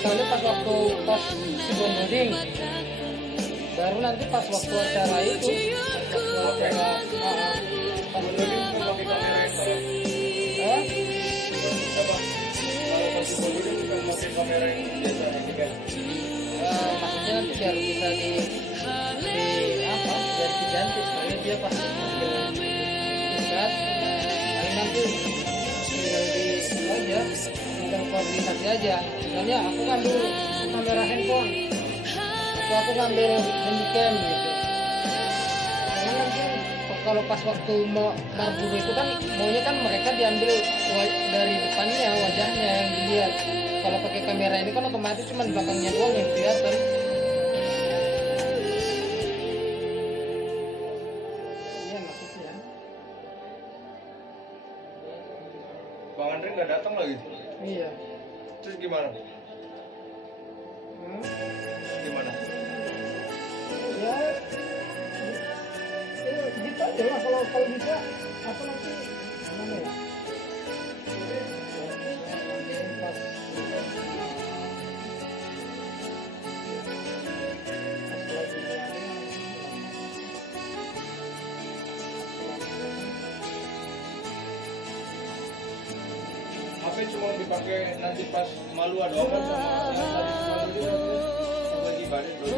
Sekali pas waktu sebelum wedding, baru nanti pas waktu acara itu pas wedding pakai kamera itu maksudnya nanti biar bisa di apa biar diganti supaya dia pas saat nanti tinggal di aja tinggal koordinasi aja. Soalnya aku ngambil kamera handphone atau aku ngambil handcam gitu. Karena nanti kalau pas waktu mau marbur itu kan maunya kan mereka diambil dari depannya wajahnya yang dilihat. Kalau pakai kamera ini kan otomatis cuma belakangnya doang yang kelihatan. Iya maksudnya. Bang Andre nggak datang lagi. Iya. Terus gimana? Gimana? Ya, gitu aja lah kalau bisa apa nanti gimana ya? Pas HP cuma dipakai nanti pas malu ada orang sama yang tadi malu lagi badai dulu.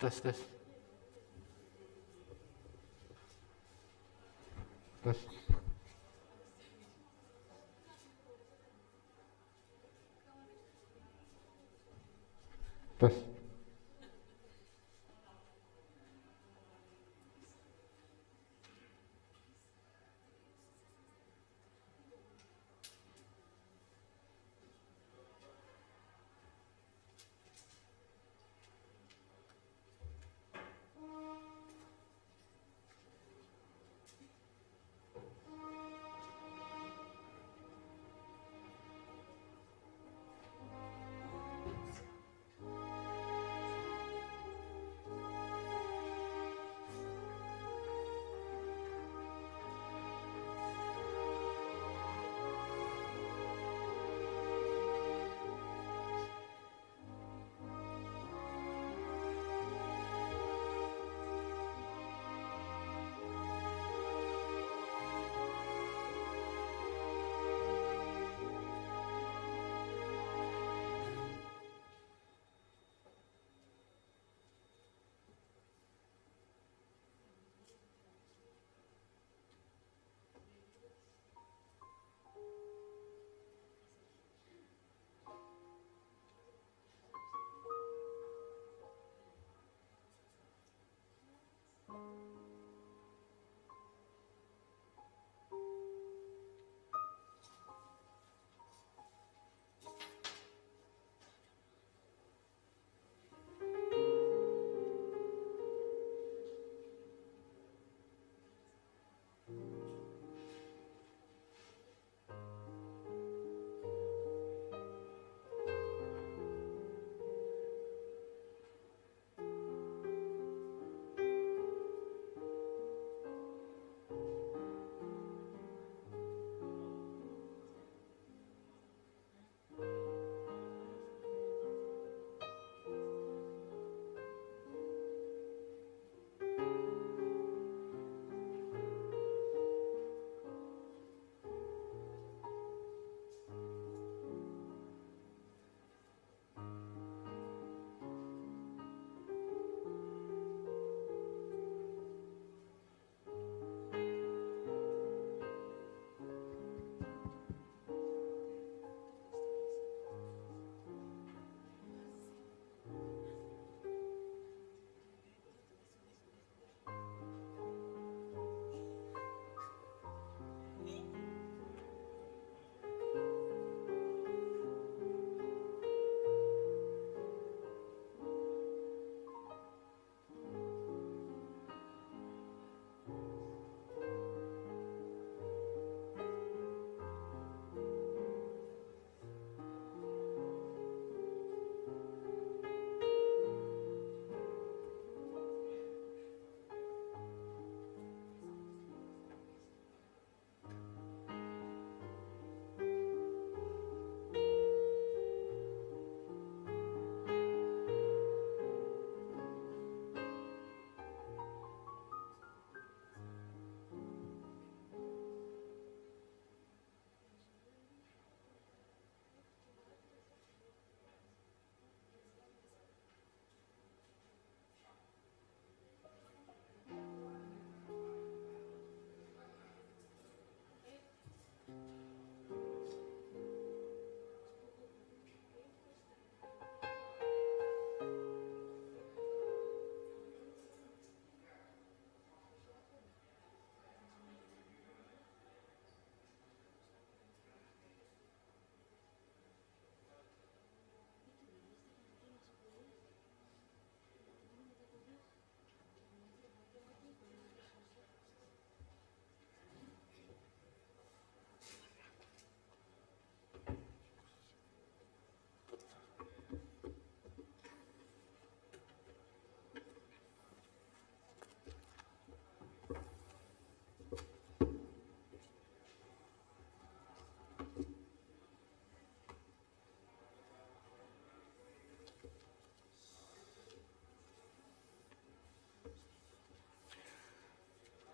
Tes tes. Tes. Tes.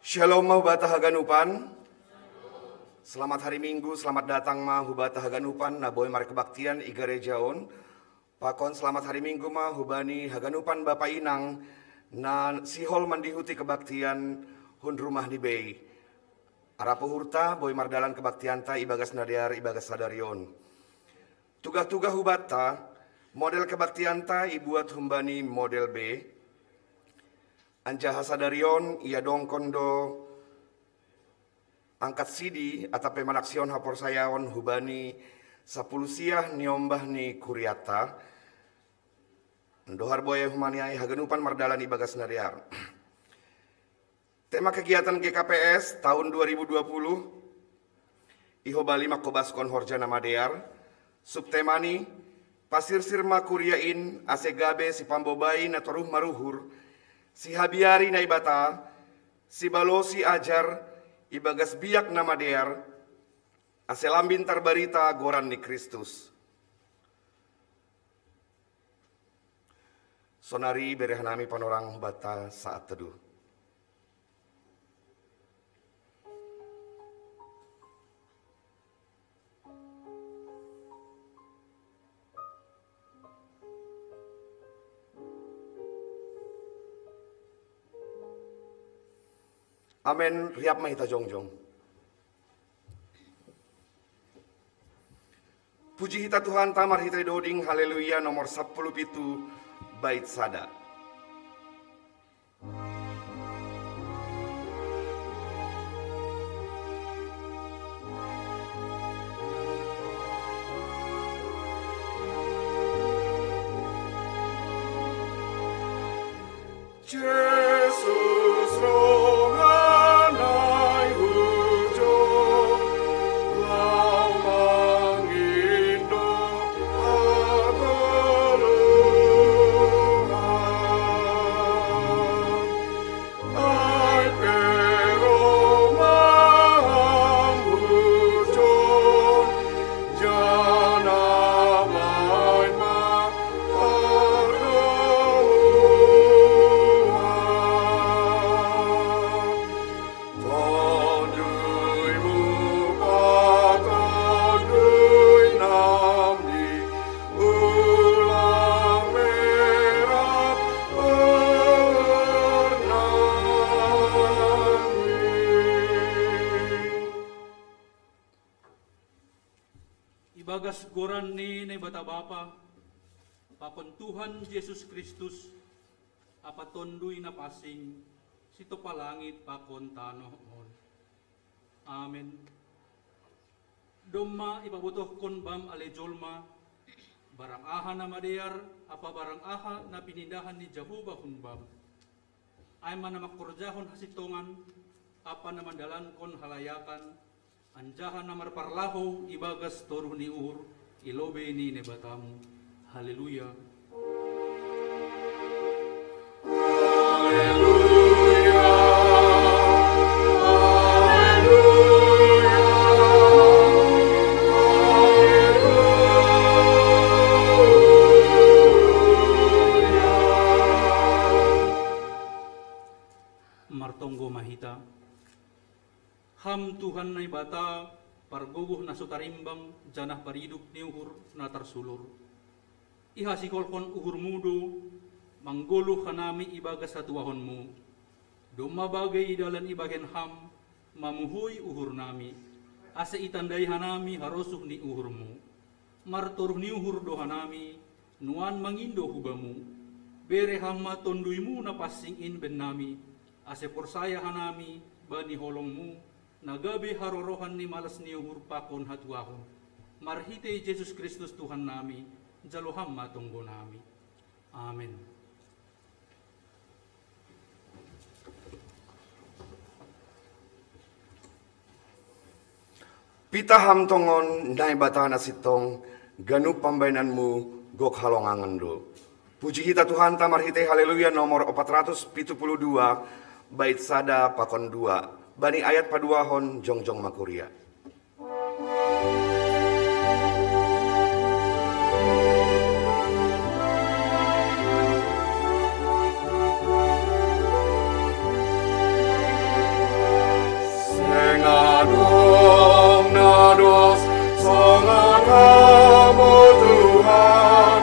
Shalom Mahubata Haganupan. Selamat hari Minggu, selamat datang Mahubata Haganupan, naboy mari kebaktian Igarejaon. Pakon selamat hari Minggu mah hubani haganupan Bapak Inang na sihol mandihuti kebaktian hun rumah di Bay. Arapu hurta boy mardalan kebaktian ta ibagas nadiar ibagas sadarion. Tugas-tugas hubata model kebaktian ta ibuat humbani model B. Anjaha sadarion ia dong kondo angkat sidi atape manaksion hapor sayaon hubani sapulusiah niombah ni kuriata ndohar boye humaniai haganupan mardalan ibagas nadiar. Tema kegiatan GKPS tahun 2020 iho bali makobas konhorjana madear subtemani pasir sirma kuriain asegabe si pambobai na toruh maruhur si habiari na ibata si balosi ajar ibagas biak na madear aselambin tarbarita goran ni Kristus. Sonari berehanami panorang bata saat teduh. Amen, riap mahita jongjong. Puji hita Tuhan tamar hita doding haleluya nomor 10 pitu bait sada. Jesus ronganai hujung lau mangindo agoluhan ai pero maham hujung jana mai ma Ibagas goran ni bata bapa, pakon Tuhan Yesus Kristus, apa tonduy na pasing, sito palangit pakon tanoon. Amen. Doma ipabutoh kon bam alejolma, barang aha na madear, apa barang aha na pinindahan ni Jehovah hunbam. Ay man na makorjahon hasitongan, apa na mandalan kon halayakan, anjahan namar parlaho ibagas toruh ni uhur ilobe ni nebatamu. Haleluya. Haleluya. Martonggo mahita. Ham Tuhan na ibata parguguh na sutarimbang janah pariduk ni uhur na tarsulur. Ihasikolkon uhur mudo mangguluh kanami ibagas satuahonmu. Doma bagay idalan ibagen ham mamuhui uhur nami. Ase itandai hanami harosuh ni uhurmu. Martoruh ni uhur dohanami nuan mangindo hubamu. Bere hamma tonduimu na pasingin ben nami. Ase porsaya hanami bani holongmu. Nagabi harorohan ni malas ni uhur pakon hatuahon. Marhite Yesus Kristus Tuhan nami, jaloham matunggo nami. Amen. Pita hamtongon nai batana sitong ganup pambainanmu gok halongangan do. Puji hita Tuhan tamar hite haleluya nomor 472 bait sada pakon 2. Bani ayat paduahon jongjong makuria. Sengadong nados songan kamu Tuhan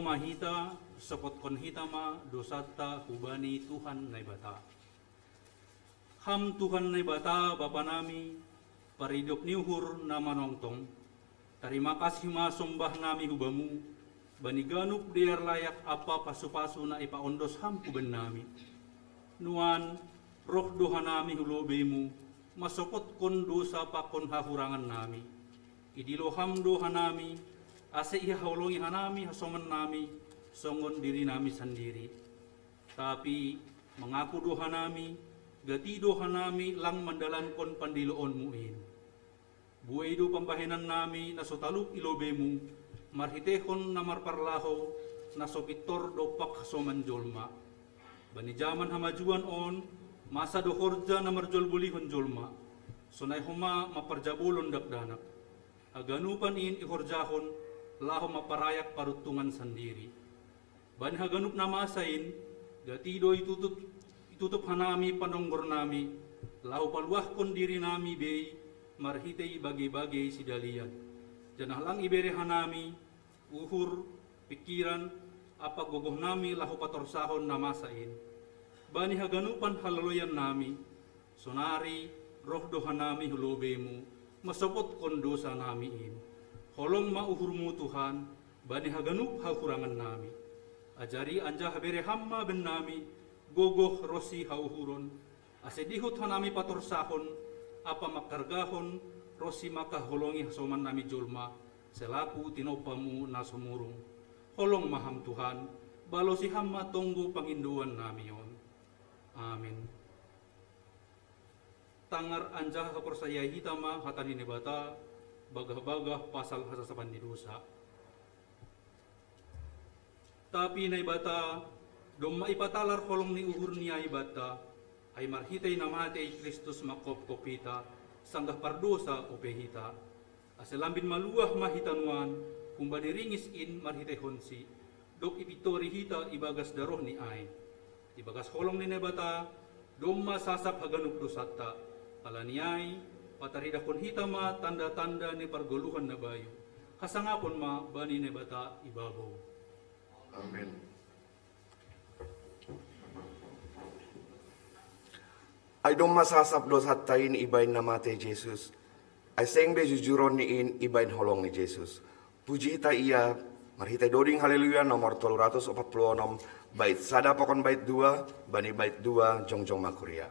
Tonggo mahita sokot kon hitama dosata hubani Tuhan nai bata. Ham Tuhan nai bata Bapa nami paridok niuhur nama nongtong. Terima kasih ma sombah nami hubamu bani ganup diar layak apa pasu-pasu na ipa ondos ham kuben nami. Nuan roh doha nami hulobemu masokot kon dosa pakon hahurangan nami. Idilo ham doha nami ase iha haulongi hanami hasoman nami songon diri nami sendiri. Tapi mengaku doha nami gati doha nami lang mandalan kon pandiloon muin. Buaido pambahenan nami nasotaluk ilobemu marhitehon namar parlaho nasopitor dopak hasoman jolma. Bani zaman hamajuan on masa dohorja namar jol bulihon jolma. Sonai homa maparjabulon dakdanak. Aganupan in ihorjahon laho maparayak parutungan sendiri. Bani haganup namasain gatido itutup hanami panonggor nami laho paluahkon diri nami bei marhitei bagi-bagi sidalian. Janah lang ibere hanami uhur pikiran apa gogoh nami laho patorsahon namasain. Bani haganupan halaloyan nami sonari roh doha nami hulobemu masopot kon dosa nami in. Holong mauhurmu Tuhan, bani haganup hakurangan nami. Ajari anja habere hamma ben nami, gogoh rosi hauhuron. Asedihut hanami patorsahon, apa makargahon, rosi maka holongi hasoman nami jolma, selaku tinopamu nasumurung. Holong maham Tuhan, balosi hamma tonggo panginduan nami on. Amin. Tangar anja haporsaya hitama hatani nebata, bagah-bagah pasal hasasapan di dosa. Tapi na ibata, dom maipatalar kolong ni uhur niya ibata, ay marhitay namatay Kristus makop-kopita, sanggah pardosa o pehita. Aselambin maluah mahitanuan, kumba diringis in marhitay honsi, dok ipitori hita ibagas daroh ni ay. Ibagas kolong ni nebata, dom masasap haganup dosata, alaniyay, pataridakon hitama tanda-tanda ni pargoluhan na bayo. Kasangapon ma bani ne bata ibabaw. Amin. Ay dong masasap dosat tain ibain namate Jesus. Ay seng be jujuron niin ibain holong ni Jesus. Puji hita iya, marhita doding haleluya nomor 346 bait sada pokon bait 2 bani bait 2 jongjong makuria.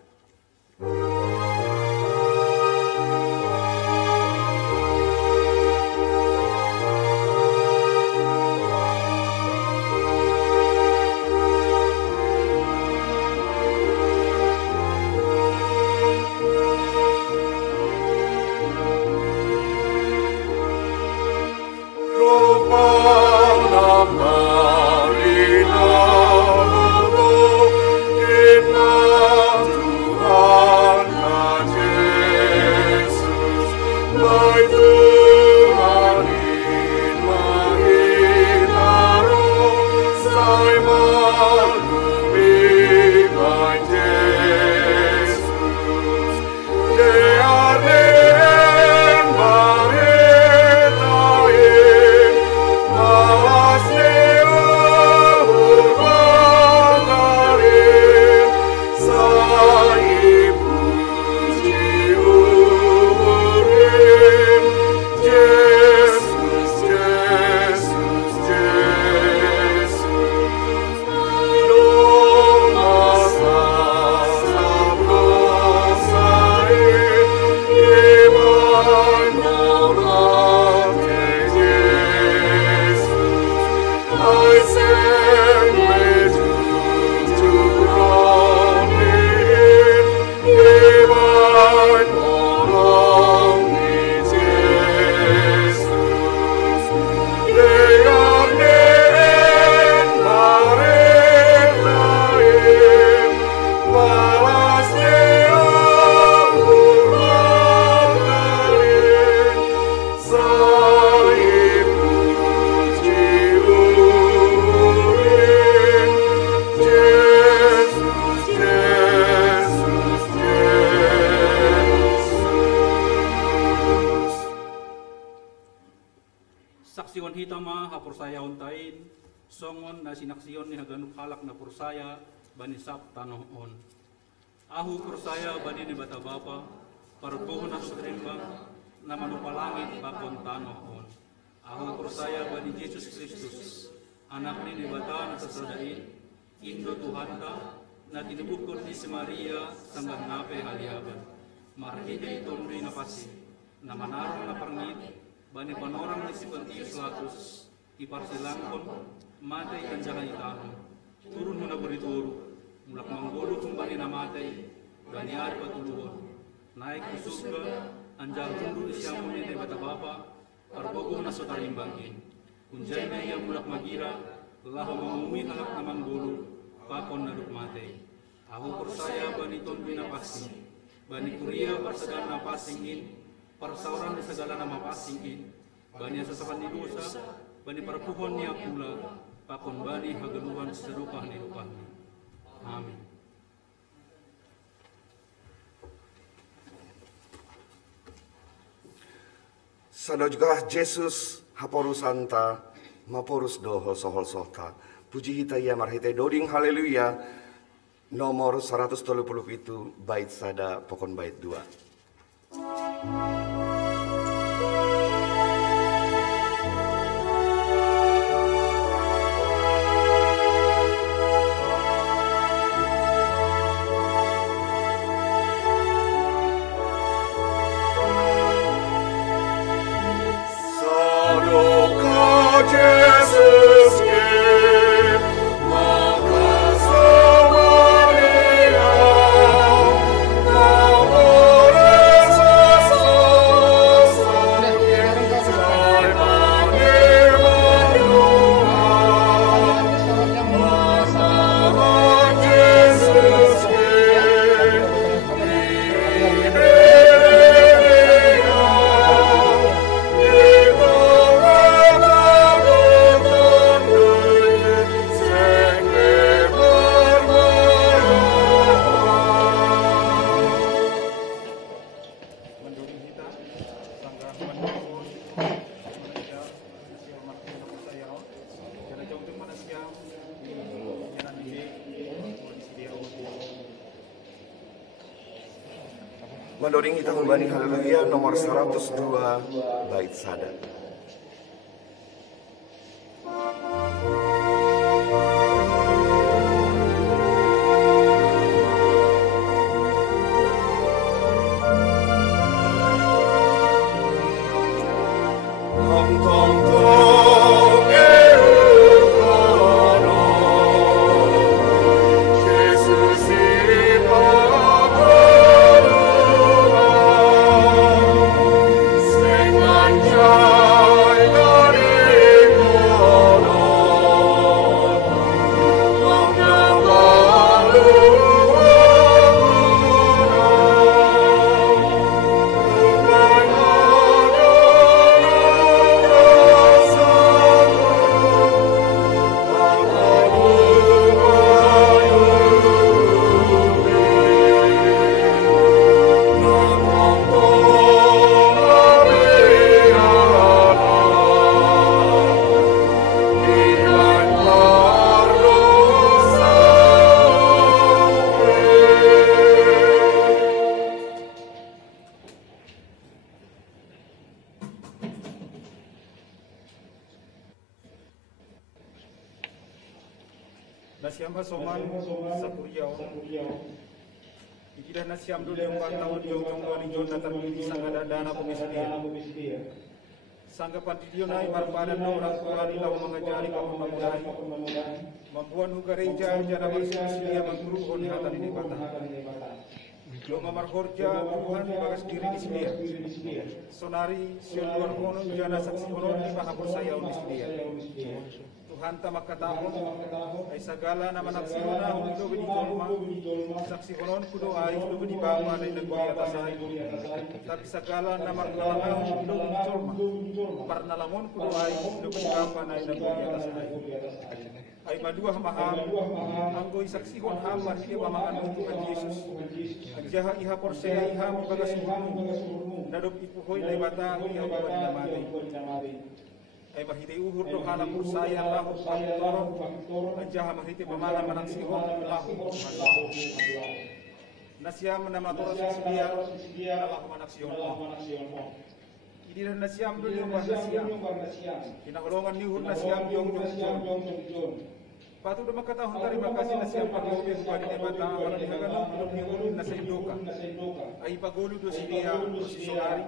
songon na sinaksion ni haganuk halak na pursaya banisap tanoon. Ahu pursaya bani ni bata bapa parbuhon na sutarimbang na manupalangit bakon tanoon. Ahu pursaya bani Yesus Kristus anak ni bata na sasadain Indo Tuhanta na tinubukon ni si Maria sanggang nape haliaban. Marhide itondoy na pasi na manarong na parngit bani panorang ni si Pontius Latus iparsilangkon matay kanjahan itanon turun mo na berituro mulak manggolo kung bani namatay bani ari patuluon naik ke surga anjal mundur isyamo ni bata bapa parbogo na sotarimbangin unjay na iya mulak magira laho mamumi halak na manggolo pakon na matay ako persaya bani tondoy na pasi bani kuria parsagala na pasingin parsauran ni segala nama pasingin bani sasapan ni dosa bani parpuhon ni akula pakon bani hagaluhan serupah ni rupah. Amin. Sadojgah Jesus haporus anta maporus doho sohol sota puji hitaya marhite doding haleluya nomor 137 bait sada pokon bait 2. Mandoring kita kembali haleluya nomor 102 bait sada. Nasiam basoman sapuriau. Ikidah nasiam dulu yang tahun yang tongwali jona terpilih sangga dana pemisidia. Sangga pantidio nai marpada na orang tua di lau mengajari pemamudai. Mampuan hukareja jana bersisidia mengguruhon hatan ini bata. Longa marhorja Tuhan bagas diri di sedia. Sonari sion luar kono jana saksi honon di maha persaya di sedia. Tuhan tamak katahon ay sagala na manaksiyona hundo bini jolma saksi honon kudo ay hundo bini bama na inaguri atasay tapi sagala na maglalangah hundo bini jolma parnalangon kudo ay hundo bini bama na inaguri atasay ay maduah maham anggoy saksi hon hamar hiya pamakan ng Tuhan Yesus agjaha iha porsea iha mabagas hurmu nadop ipuhoy na ibatang iha babad namati ay marhiti uhur do hala pursaya lahu pagtoro anjaha marhiti pamalan manaksihon lahu nasiam menamatora sidia lahu manaksihon ini dan nasiam do yung nasiam kinahulungan ni uhur nasiam jong patu do makatahon terima kasih nasiam paglobe hubani nebata awan dihaganong pinong na sa Indoka ay pagulu do sidia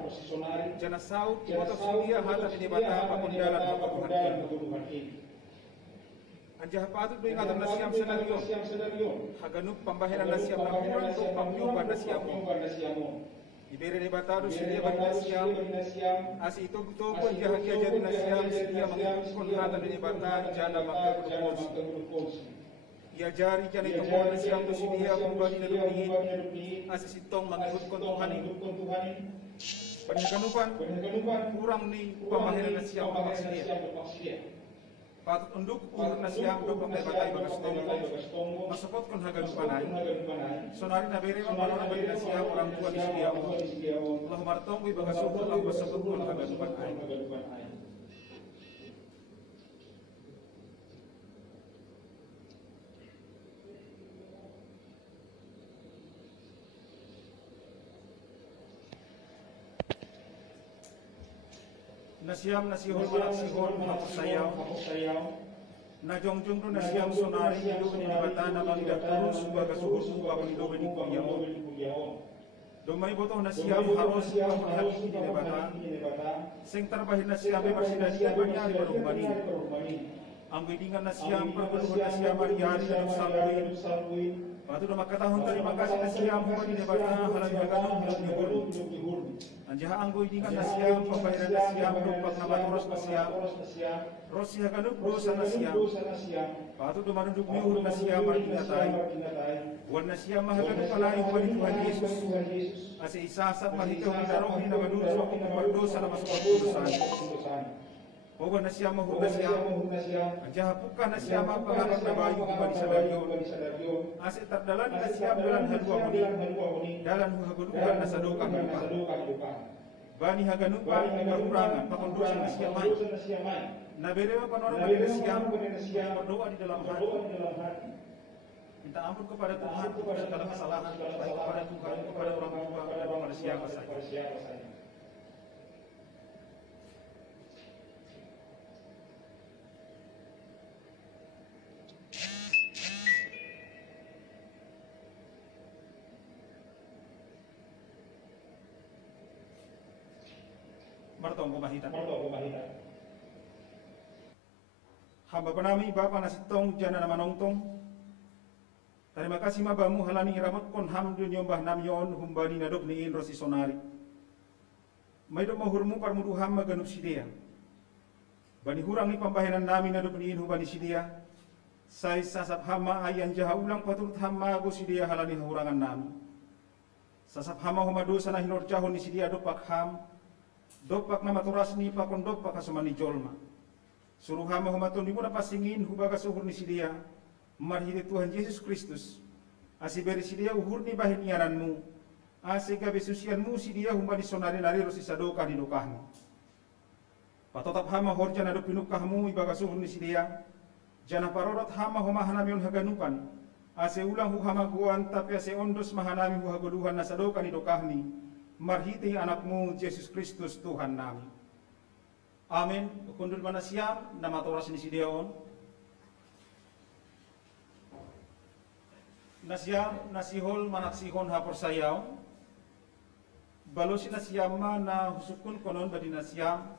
prosesonari jana saud iboto sidia hata nebata pakundalan paguluhan anjah patu do ingatan nasiam senaryo haganuk pambaheran nasiam na pinong to pamnyoba nasiam ibere nebata do sidia bagi nasiam asi ito buto ko jahagia jadi nasiam sidia mangkon hata nebata jana makagulukos ia jari jana ito mo nasiam do sidia kumbali na lumingin asi sitong mangikot kontuhanin panikanupan kurang ni pamahiran nasiam pamak sidia patut unduk uhur nasiam do pamlebatay bagas tonggo masukot kon haganupanay sonari na bere mamalona bali nasiam orang tua di sidia Allah martong wi bagas uhur Allah masukot kon haganupanay nasiam nasihol manaksihol mahapusayaw na jongjong do nasiam sonari hidup ni bata na mangidat terus bagas uhur suba panido ni kuyaw domay botoh nasiam haros pamahati ni bata sing tarbahin nasiam bersidadian banyari barumbani ang bidingan nasiam perguluhan nasiam hari-hari dan salwin patu do makatahon terima kasih nasiam hubani ni bata halan haganong hidup nyuhur anjaha anggoy dingan nasiam pambayaran nasiam rumpak namatoros nasiam rosi haganuk dosa nasiam patu do manunduk nyuhur nasiam marginatay wan nasiam mahaganuk palay hubani Tuhan Yesus ase isasat mahitaw ni darong ni namadun sa pagpapardosa na masukot kudusan Owa nasiam mahur nasiam anjaha pukah nasiam pangalan na bayu hubani sadaryo ase tardalan nasiam dalan halwa muni dalan hagulukan na sadoka bani haganupan pengurangan pakondosa nasiam mai na berewa panorama nasiam berdoa di dalam hati minta ampun kepada Tuhan segala kesalahan baik kepada Tuhan kepada orang tua kepada siapa saja martong kumahita. Hamba panami Bapa nasitong jana nama nongtong. Terima kasih mabamu halani ramot kon hamdu nyombah namyon humbani nadok niin rosi sonari. Maidok mahurmu parmudu hamba ganup sidia. Bani hurang ni pambahenan nami nadok niin hubani sidia. Sai sasap hama ayan jaha ulang paturut hama go sidia halani hurangan nami. Sasap hama dosa na hinor jahon ni sidia dopak ham. Dopak nama turasni pakon dopak kasumani jolma. Suruh hama humaton di muna pasingin hubaga suhur ni sidia. Marhiti Tuhan Yesus Kristus. Asi beri sidia uhur ni bahin iaranmu. Asi gabe susianmu sidia humbani sonari nari rosi sadoka di dokahmu. Patotap hama horja nado pinukahmu ibaga suhur ni sidia. Jana parorot hama humahanamion haganupan. Ase ulang hama guan tapi ase ondos mahanami huhagoduhan na sadoka di dokahmi. Marhiti anakmu Yesus Kristus Tuhan nami. Amin. Kundul manasiam nama toras ni sidiaon. Nasiam nasihol manaksihon hapor sayaw. Balosi nasiama na husukun konon badi nasiam.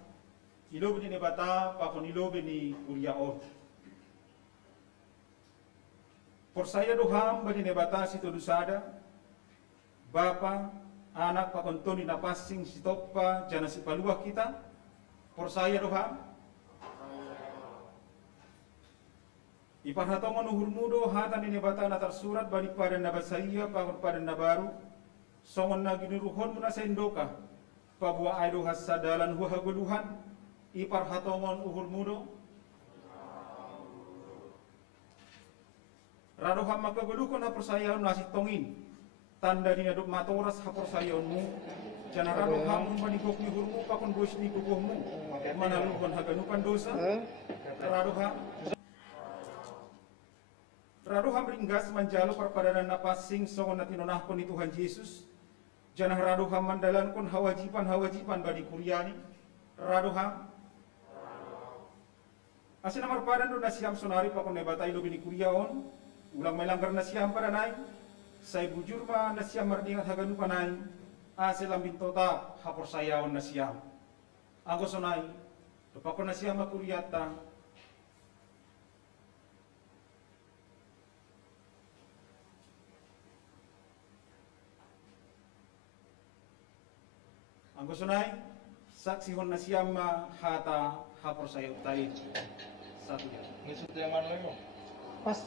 Ilo bini nebata pakon ilo bini kuliaon. Por saya doham badi nebata situ dusada. Bapa anak pakontoni na pasing si topa jana si paluah kita por saya doha iparhatongon uhurmu do hatan ini bata na tersurat bani pada nabasaya pakon pada nabaru songon na ginuruhon muna sa indoka pabua aido hasadalan huhaguluhan iparhatongon uhurmu do radoham makagulukon na por saya nasi tongin tanda ni nadok matoras hapor sayonmu, janarano hamun manigok ni hurmu pakon bos ni kukuhmu, manaluhan haganupan dosa, Radoham ringgas manjalo perpadanan napasing songon na tinonahkon ni Tuhan Yesus, janah radoham mandalankon hawajipan badi kuryani, radoham asin amar padan do nasiam sonari pakon nebatai do bini kuryaon, ulang may langgar nasiam padanay, say bujur ma nasiam mardingat haganu panay, asin lambin tota hapor sayaon nasiam. Angko sonay, pakon nasiam makuryata, angko sonay, saksi hon nasiam hata hapor sayaw tayo. Satu ya. Ngisut yang mana lagi? Pas.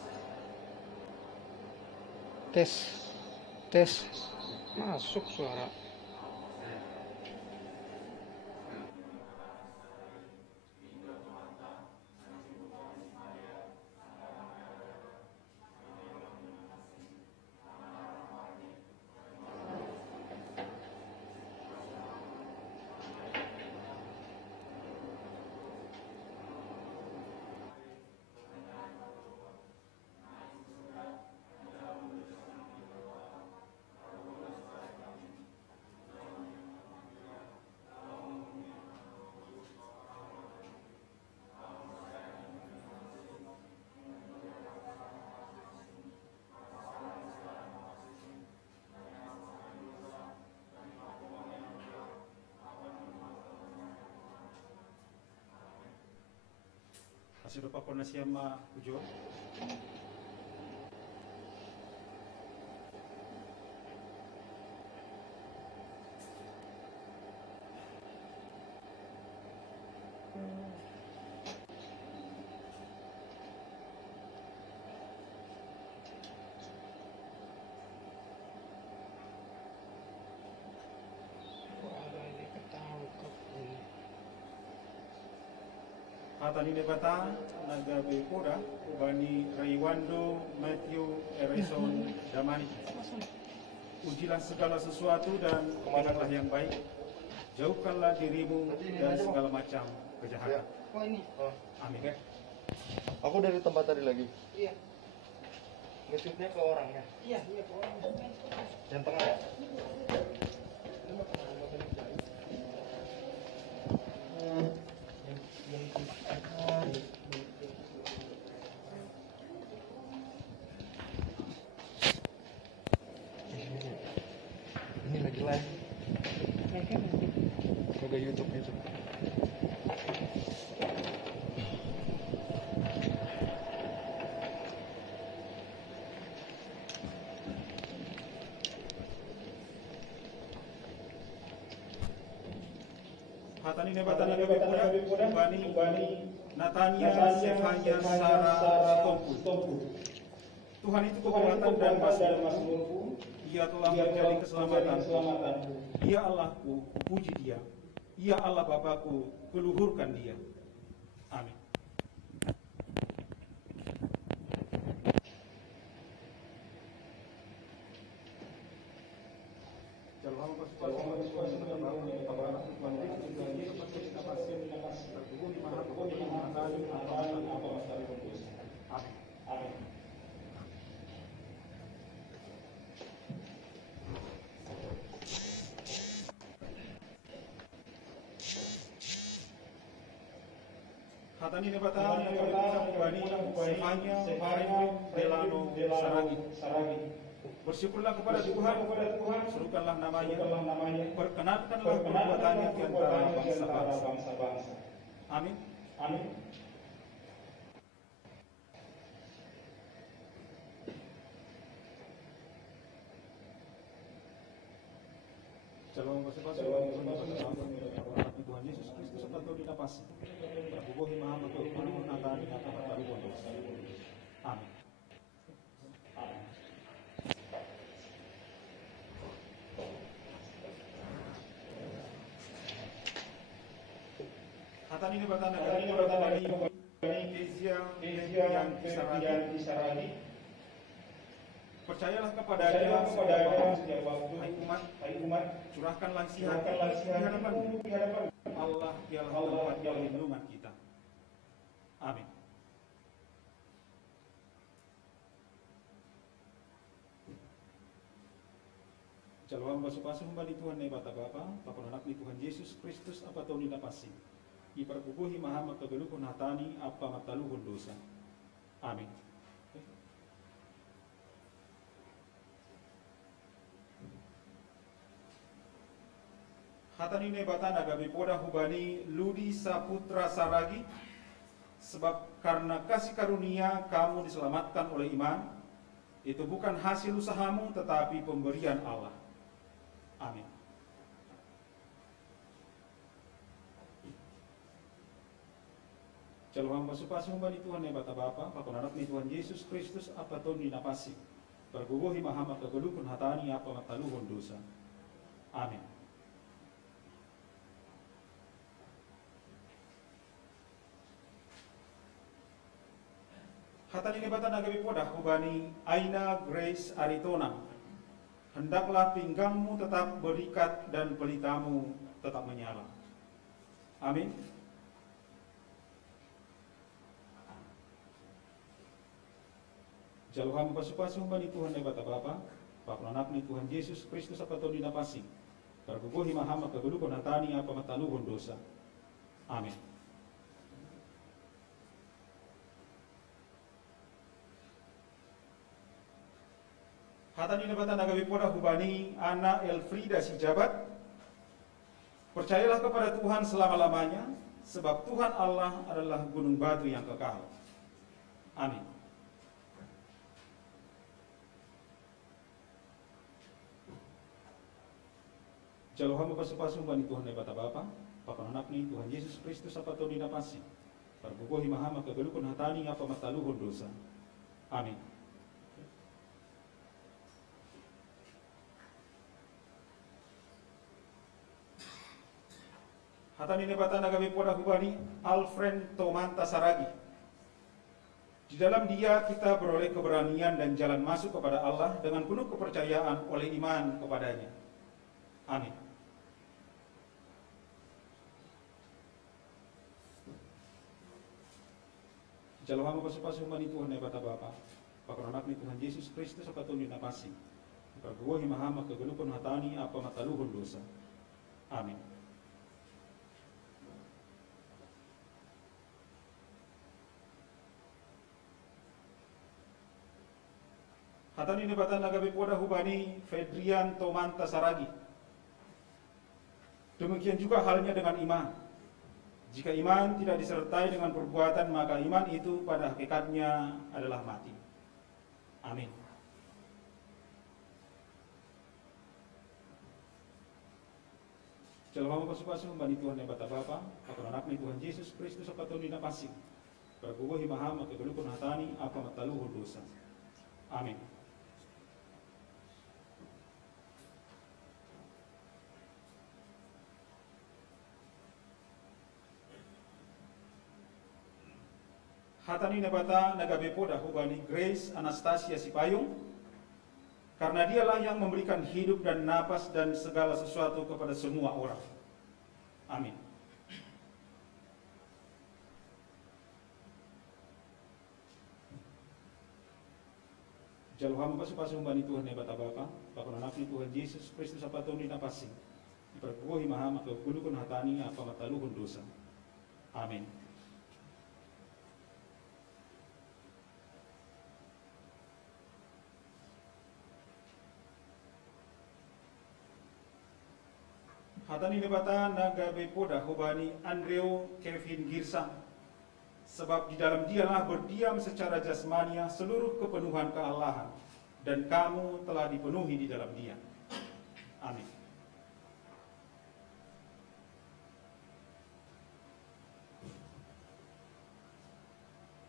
Tes. Masuk suara. Sudah pakon nasiam ujo. Hatani nebata nagabe koda bani Raiwando Matthew Erison Damani. Ujilah segala sesuatu dan kemanalah yang baik. Jauhkanlah dirimu dari segala macam kejahatan. Oh ini. Amin. Aku dari tempat tadi lagi. Iya. Ngisutnya ke orangnya. Iya ke orang. Yang tengah ya? Ini lagi live. Kagak YouTube. Hatani nebata nagabe koda bani Natania Sefanya Sarah Sitompu. Tuhan itu kekuatan dan masmurku. Ia telah menjadi keselamatanku. Dia Allahku, puji Dia. Ia Allah Bapakku, keluhurkan Dia. Amin. Hatani nebata bani Sefanya Delano Saragi. Bersyukurlah kepada Tuhan, serukanlah namanya, perkenankanlah perbuatannya di antara bangsa-bangsa. Amin. Shalom Tuhan Yesus Kristus serta dinapasi. Prabuhi Maha Betul Manung Nata di kata Pariwondo. Amin. Hatani ini bertanda dari Kezia yang Saragi. Percayalah kepadanya setiap waktu. Hai umat, curahkanlah isi hati di hadapan Allah ialah tempat perlindungan kita. Amin. Jalwa basuh-basuh hamba di Tuhan nebata Bapa, Bapa anak di Tuhan Yesus Kristus apa tahu nina pasi. Iperkukuhi maha makagelukun hatani apa mataluhun dosa. Amin. Hatani nebata nagabi poda hubani Ludi Saputra Saragi, sebab karena kasih karunia kamu diselamatkan oleh iman, itu bukan hasil usahamu tetapi pemberian Allah. Amin. Jalwa basuh-basuh hamba di Tuhan nebata Bapa, Bapa anak ni Tuhan Yesus Kristus apa ton dinapasi. Perguguhi mahama kegelukun hatani apa mataluhun dosa. Amin. Hatani nebata nagabi podah hubani Aina Grace Aritonang. Hendaklah pinggangmu tetap berikat dan pelitamu tetap menyala. Amin. Jaluham basuh-basuh hamba di Tuhan nebata Bapa, Bapa anak ni Tuhan Yesus Kristus apa tahu dinapasi. Perguguhi mahama kegelukun hatani apa mataluhun dosa. Amin. Hatani nebata nagawi poda hubani Ana Elfrida Sijabat. Percayalah kepada Tuhan selama-lamanya, sebab Tuhan Allah adalah gunung batu yang kekal. Amin. Jaluham basuh-basuh hubani Tuhan nebata Bapa, Bapa anak ni Tuhan Yesus Kristus apa tahu dinapasi. Perguguhi mahama kegelukun hatani apa mataluhun dosa. Amin. Hatani nebata nagawi poda hubani Alfred Tomanta Saragi. Di dalam dia kita beroleh keberanian dan jalan masuk kepada Allah dengan penuh kepercayaan oleh iman kepadanya. Amin. Jaluham basuh-basuh hubani Tuhan nebata Bapa, Bapa anak ni Tuhan Yesus Kristus apa tuh dinapasi. Perguguhi mahama kegelukun hatani apa mataluhun dosa. Amin. Hatani nebata nagabi poda hubani Fedrian Tomanta Saragi. Demikian juga halnya dengan iman. Jika iman tidak disertai dengan perbuatan, maka iman itu pada hakikatnya adalah mati. Amin. Jalwa basuh-basuh hamba di Tuhan nebata Bapa, Bapa anak ni Tuhan Yesus Kristus apa tahu dinapasi. Perguguhi mahama kegelukun hatani apa mataluhun dosa. Amin. Hatani nebata nagabe poda hubani Grace Anastasia Sipayung, karena dialah yang memberikan hidup dan napas dan segala sesuatu kepada semua orang. Amin. Jaluham basuh-basuh hubani Tuhan nebata Bapa, Bapa anak ni Tuhan Yesus Kristus apa tahu dinapasi. Perguguhi mahama kegelukun hatani apa mataluhun dosa. Amin. Hatani nebata nagabe poda hubani Andreo Kevin Girsang, sebab di dalam dialah berdiam secara jasmania seluruh kepenuhan keallahan, dan kamu telah dipenuhi di dalam dia. Amin.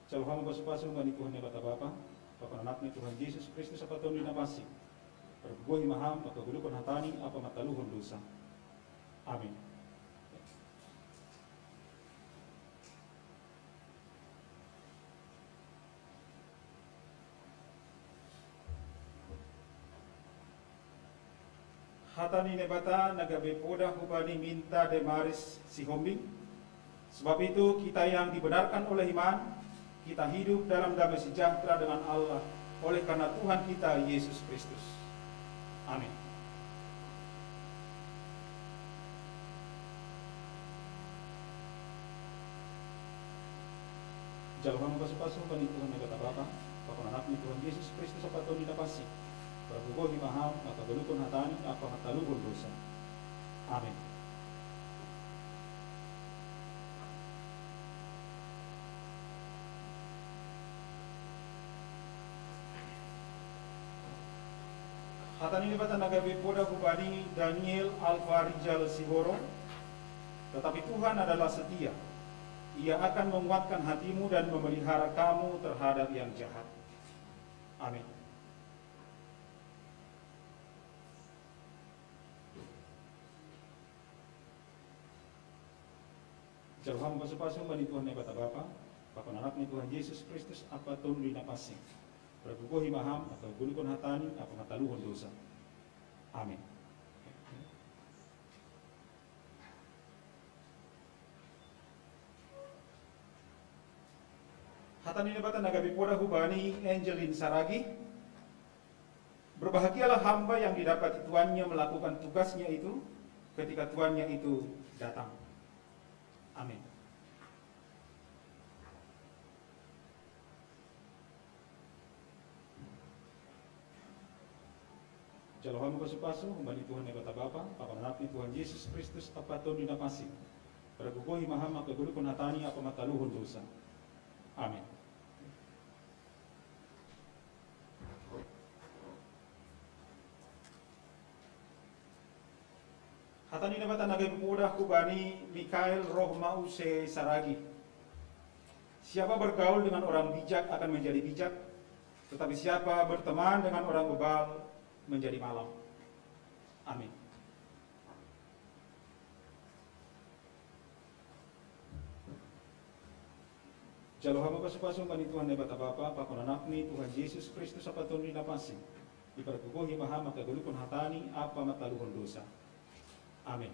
Jaluham basuh-basuh hubani Tuhan nebata Bapa, Bapa anak ni Tuhan Yesus Kristus apa tahu dinapasi. Perguguhi maham kegelukun hatani apa mataluhun dosa. Amin. Hatani nebata nagabe poda hubani minta demaris si hombing. Sebab itu kita yang dibenarkan oleh iman, kita hidup dalam damai sejahtera dengan Allah oleh karena Tuhan kita Yesus Kristus. Amin. Jalurang pasu-pasu bani Tuhan negara Bapa, Bapa anaknya Tuhan Yesus Kristus apa Tuhan didapasi. Prabu di mahal, maka belukun hatani, apa hatalu dosa. Amin. Hatani lebatan nagabe poda hubani Daniel Alfa Rijal Siboro. Tetapi Tuhan adalah setia. Ia akan menguatkan hatimu dan memelihara kamu terhadap yang jahat. Amin. Jalham pasu-pasu bani Tuhan nebata Bapa, Bapa anaknya Tuhan Yesus Kristus apa Tuhan dinapasi. Prabukohi maham atau gulikon hatani apa mataluhon dosa. Amin. Hatani nebata nagabi poda hubani Angelin Saragi. Berbahagialah hamba yang didapati tuannya melakukan tugasnya itu ketika tuannya itu datang. Amin. Jalurang pasu-pasu bani Tuhan nebata Bapa, Bapa anaknya Tuhan Yesus Kristus apa Tuhan dinapasi. Prabukohi maham maka gulikon hatani apa mataluhon dosa. Amin. Hatani nebata nagai pemuda kubani Mikael Rohmause Saragi. Siapa bergaul dengan orang bijak akan menjadi bijak, tetapi siapa berteman dengan orang bebal menjadi malam. Amin. Jalurang pasu-pasu bani Tuhan nebata Bapa, Bapa anaknya Tuhan Yesus Kristus apa Tuhan dinapasi. Iparkukohi maham maka gulikon hatani apa mataluhon dosa. Amin.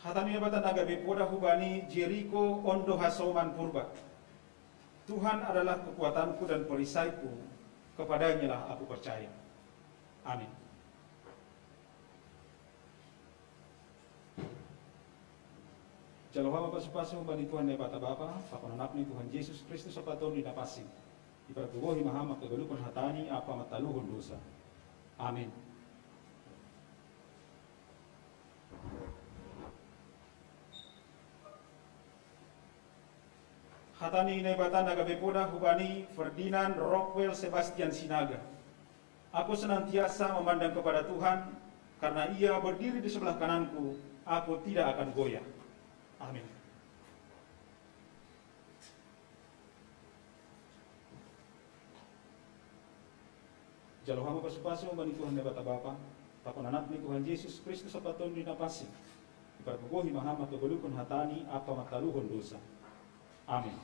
Hatani nebata nagabe poda hubani Jericho Ondo Hasoman Purba. Tuhan adalah kekuatanku dan perisaiku, kepadanya lah aku percaya. Amin. Jalurang pasu-pasu bani Tuhan nebata Bapa, Bapa anaknya Tuhan Yesus Kristus apa Tuhan dinapasi. Iparkukohi maham maka gulikon hatani apa mataluhon dosa. Amin. Hatani nebata nagabe poda hubani Ferdinand Rockwell Sebastian Sinaga. Aku senantiasa memandang kepada Tuhan, karena Ia berdiri di sebelah kananku, aku tidak akan goyah. Amin. Jalurang pasu-pasu bani Tuhan nebata Bapa, Bapa anaknya Tuhan Yesus Kristus apa Tuhan dinapasi. Iparkukohi maham atau gulikon hatani apa mataluhon dosa. Amin.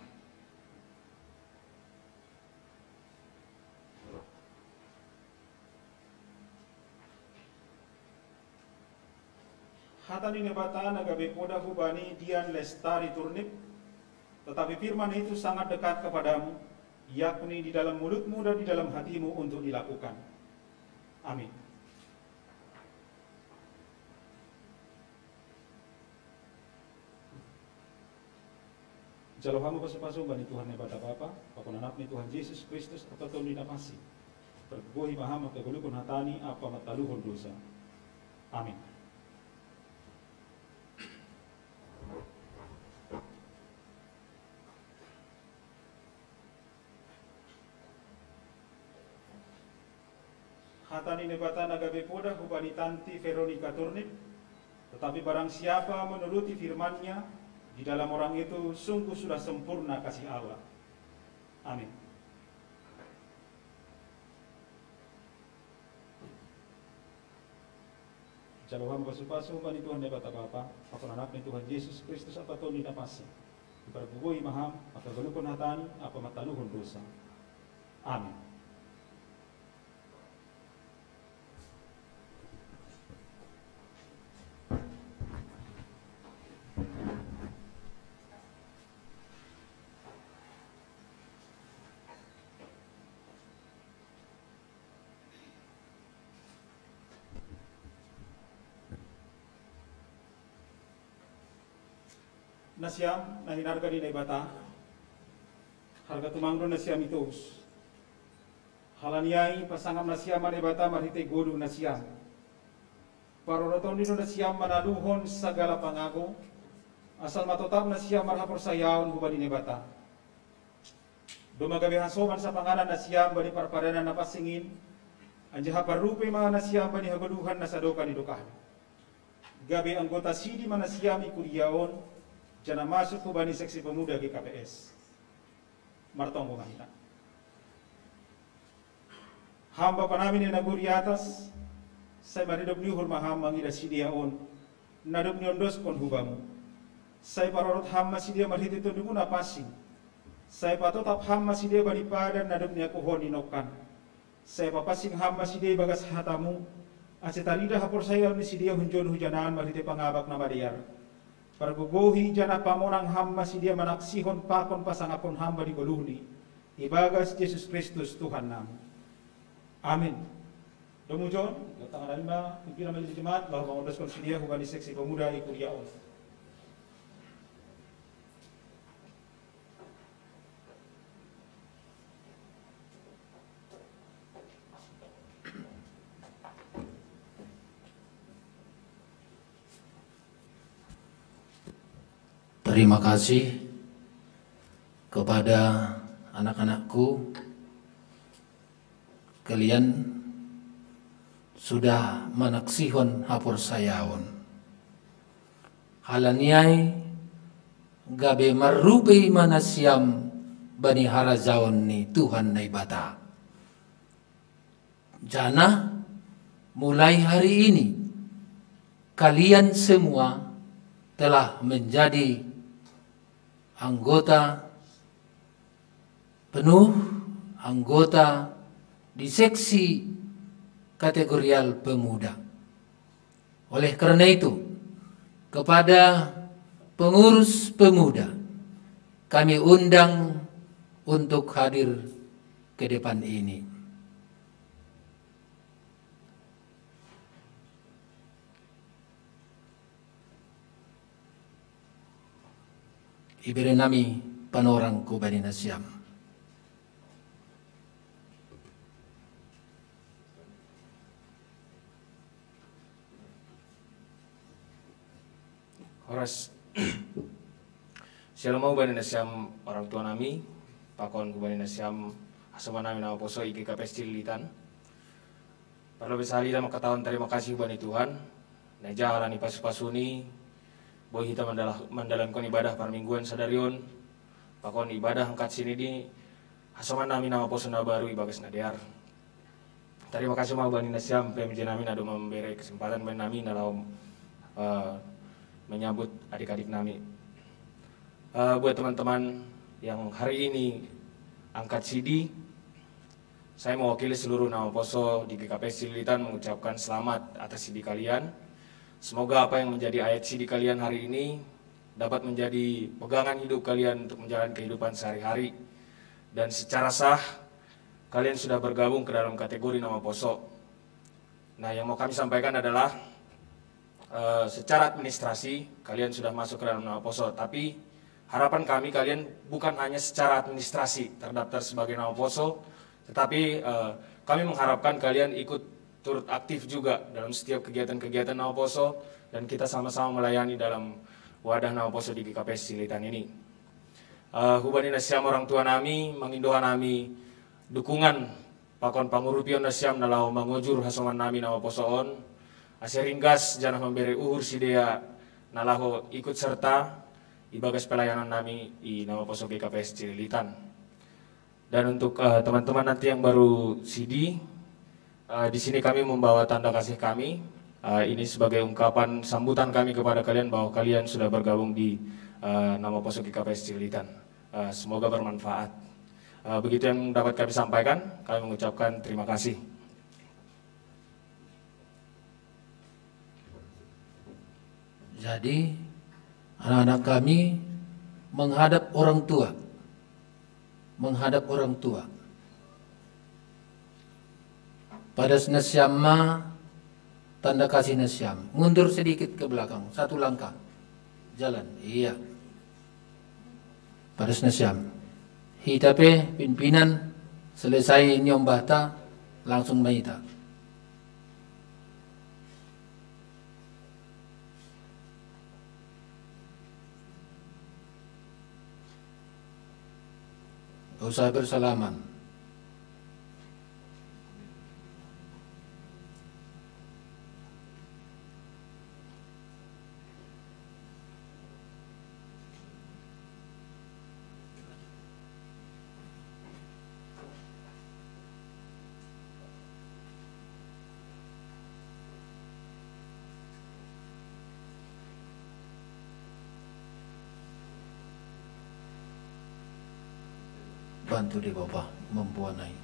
Hatani nebata nagabe poda hubani Dian Lestari Turnip. Tetapi firman itu sangat dekat kepadamu, yakni di dalam mulutmu dan di dalam hatimu untuk dilakukan. Amin. Jalurang pasu-pasu bani Tuhan nebata Bapa, Bapa anaknya Tuhan Yesus Kristus apa Tuhan dinapasi. Prabukohi maham maka gulikon hatani apa mataluhon dosa. Amin. Hatani nebata nagabe poda hubani Tanti Veronica Turnip. Tetapi barang siapa menuruti firman-Nya, di dalam orang itu sungguh sudah sempurna kasih Allah. Amin. Jalurang pasu-pasu bani Tuhan nebata Bapa, Bapa anaknya Tuhan Yesus Kristus apa Tuhan dinapasi. Ibarbuboy maham, makagalukon hatani, apa mataluhon dosa. Amin. Nasyam nahinarga di naibata harga tumangro nasyam itos halaniai pasangam nasyam naibata marhite godu nasyam paroroton dino nasyam manaluhon sagala pangago asal matotap nasyam marhapor sayaon buba di naibata dumagabe hasoman sa pangalan nasyam bani parpadanan napasingin anjaha parupe mga nasyam bani hagoduhan nasadoka ni dokah gabe anggota sidi manasyam ikuriyaon jana masuk ke bani seksi pemuda GKPS Martonggo Mahita. Hamba panamin ni naguri atas, saya maridop ni hurmaham mangida sidiaon, nadop ni ondos kon hubamu. Saya parorot hamma sidia marhiti tundumu na pasing. Saya patotap hamma sidia bani padan nadop ni aku honi nokan. Saya papasing hamma sidia bagas hatamu, acetarida hapor saya ni sidia hunjon hujanan marhiti pangabak na madiyar. Pargugohi jana pamonang hamma si dia manaksihon pakon pasangapon hamba di goluni ibagas Yesus Kristus Tuhan namu. Amin. Domujon, datang ada lima pimpinan majelis jemaat bahwa mengodas konsidia hubungan di seksi pemuda ikuriaon. Terima kasih kepada anak-anakku. Kalian sudah manaksihon hapor sayaon. Halaniai gabe marupi manasyam bani harazaon ni Tuhan naibata. Jana mulai hari ini kalian semua telah menjadi anggota penuh, anggota di seksi kategorial pemuda. Oleh karena itu, kepada pengurus pemuda, kami undang untuk hadir ke depan ini. Iberi nami panorang ko bani nasyam. Horas Shalom bani nasyam orang tua nami pakon ku bani nasyam asama nami nama poso IGKPS Cililitan. Perlu besari dan makataon terima kasih bani Tuhan. Neja harani pasu-pasuni boy kita mendalamkan ibadah parmingguan sadarion pakon ibadah angkat sini di hasoman nami nama posona baru ibagas nadear. Terima kasih mau bani nasyam PMJ nami nado memberi kesempatan bani nami dalam menyambut adik-adik nami. Buat teman-teman yang hari ini angkat CD, saya mewakili seluruh nama poso di GKPS Cililitan mengucapkan selamat atas CD kalian. Semoga apa yang menjadi ayat CD kalian hari ini dapat menjadi pegangan hidup kalian untuk menjalani kehidupan sehari-hari. Dan secara sah, kalian sudah bergabung ke dalam kategori nama poso. Nah, yang mau kami sampaikan adalah secara administrasi kalian sudah masuk ke dalam nama poso. Tapi harapan kami kalian bukan hanya secara administrasi terdaftar sebagai nama poso, tetapi kami mengharapkan kalian ikut turut aktif juga dalam setiap kegiatan-kegiatan nama poso dan kita sama-sama melayani dalam wadah nama poso di GKPS Cililitan ini. Hubani nasyam orang tua nami mengindohan nami dukungan pakon pangurupion nasyam nalau mangujur hasoman nami nama posoon aseringgas janah memberi uhur sidea nalahu ikut serta ibagas pelayanan nami di nama poso GKPS Cililitan. Dan untuk teman-teman nanti yang baru CD, di sini kami membawa tanda kasih kami. Ini sebagai ungkapan sambutan kami kepada kalian bahwa kalian sudah bergabung di nama poso GKPS Cililitan. Semoga bermanfaat. Begitu yang dapat kami sampaikan, kami mengucapkan terima kasih. Jadi anak-anak kami menghadap orang tua. Pada nasyama tanda kasih nasyam. Mundur sedikit ke belakang, 1 langkah. Jalan, iya. Pada nasyam. Hitape pimpinan selesai nyombahta langsung mahita. Usah bersalaman. Bantu di Bapak mempuanai.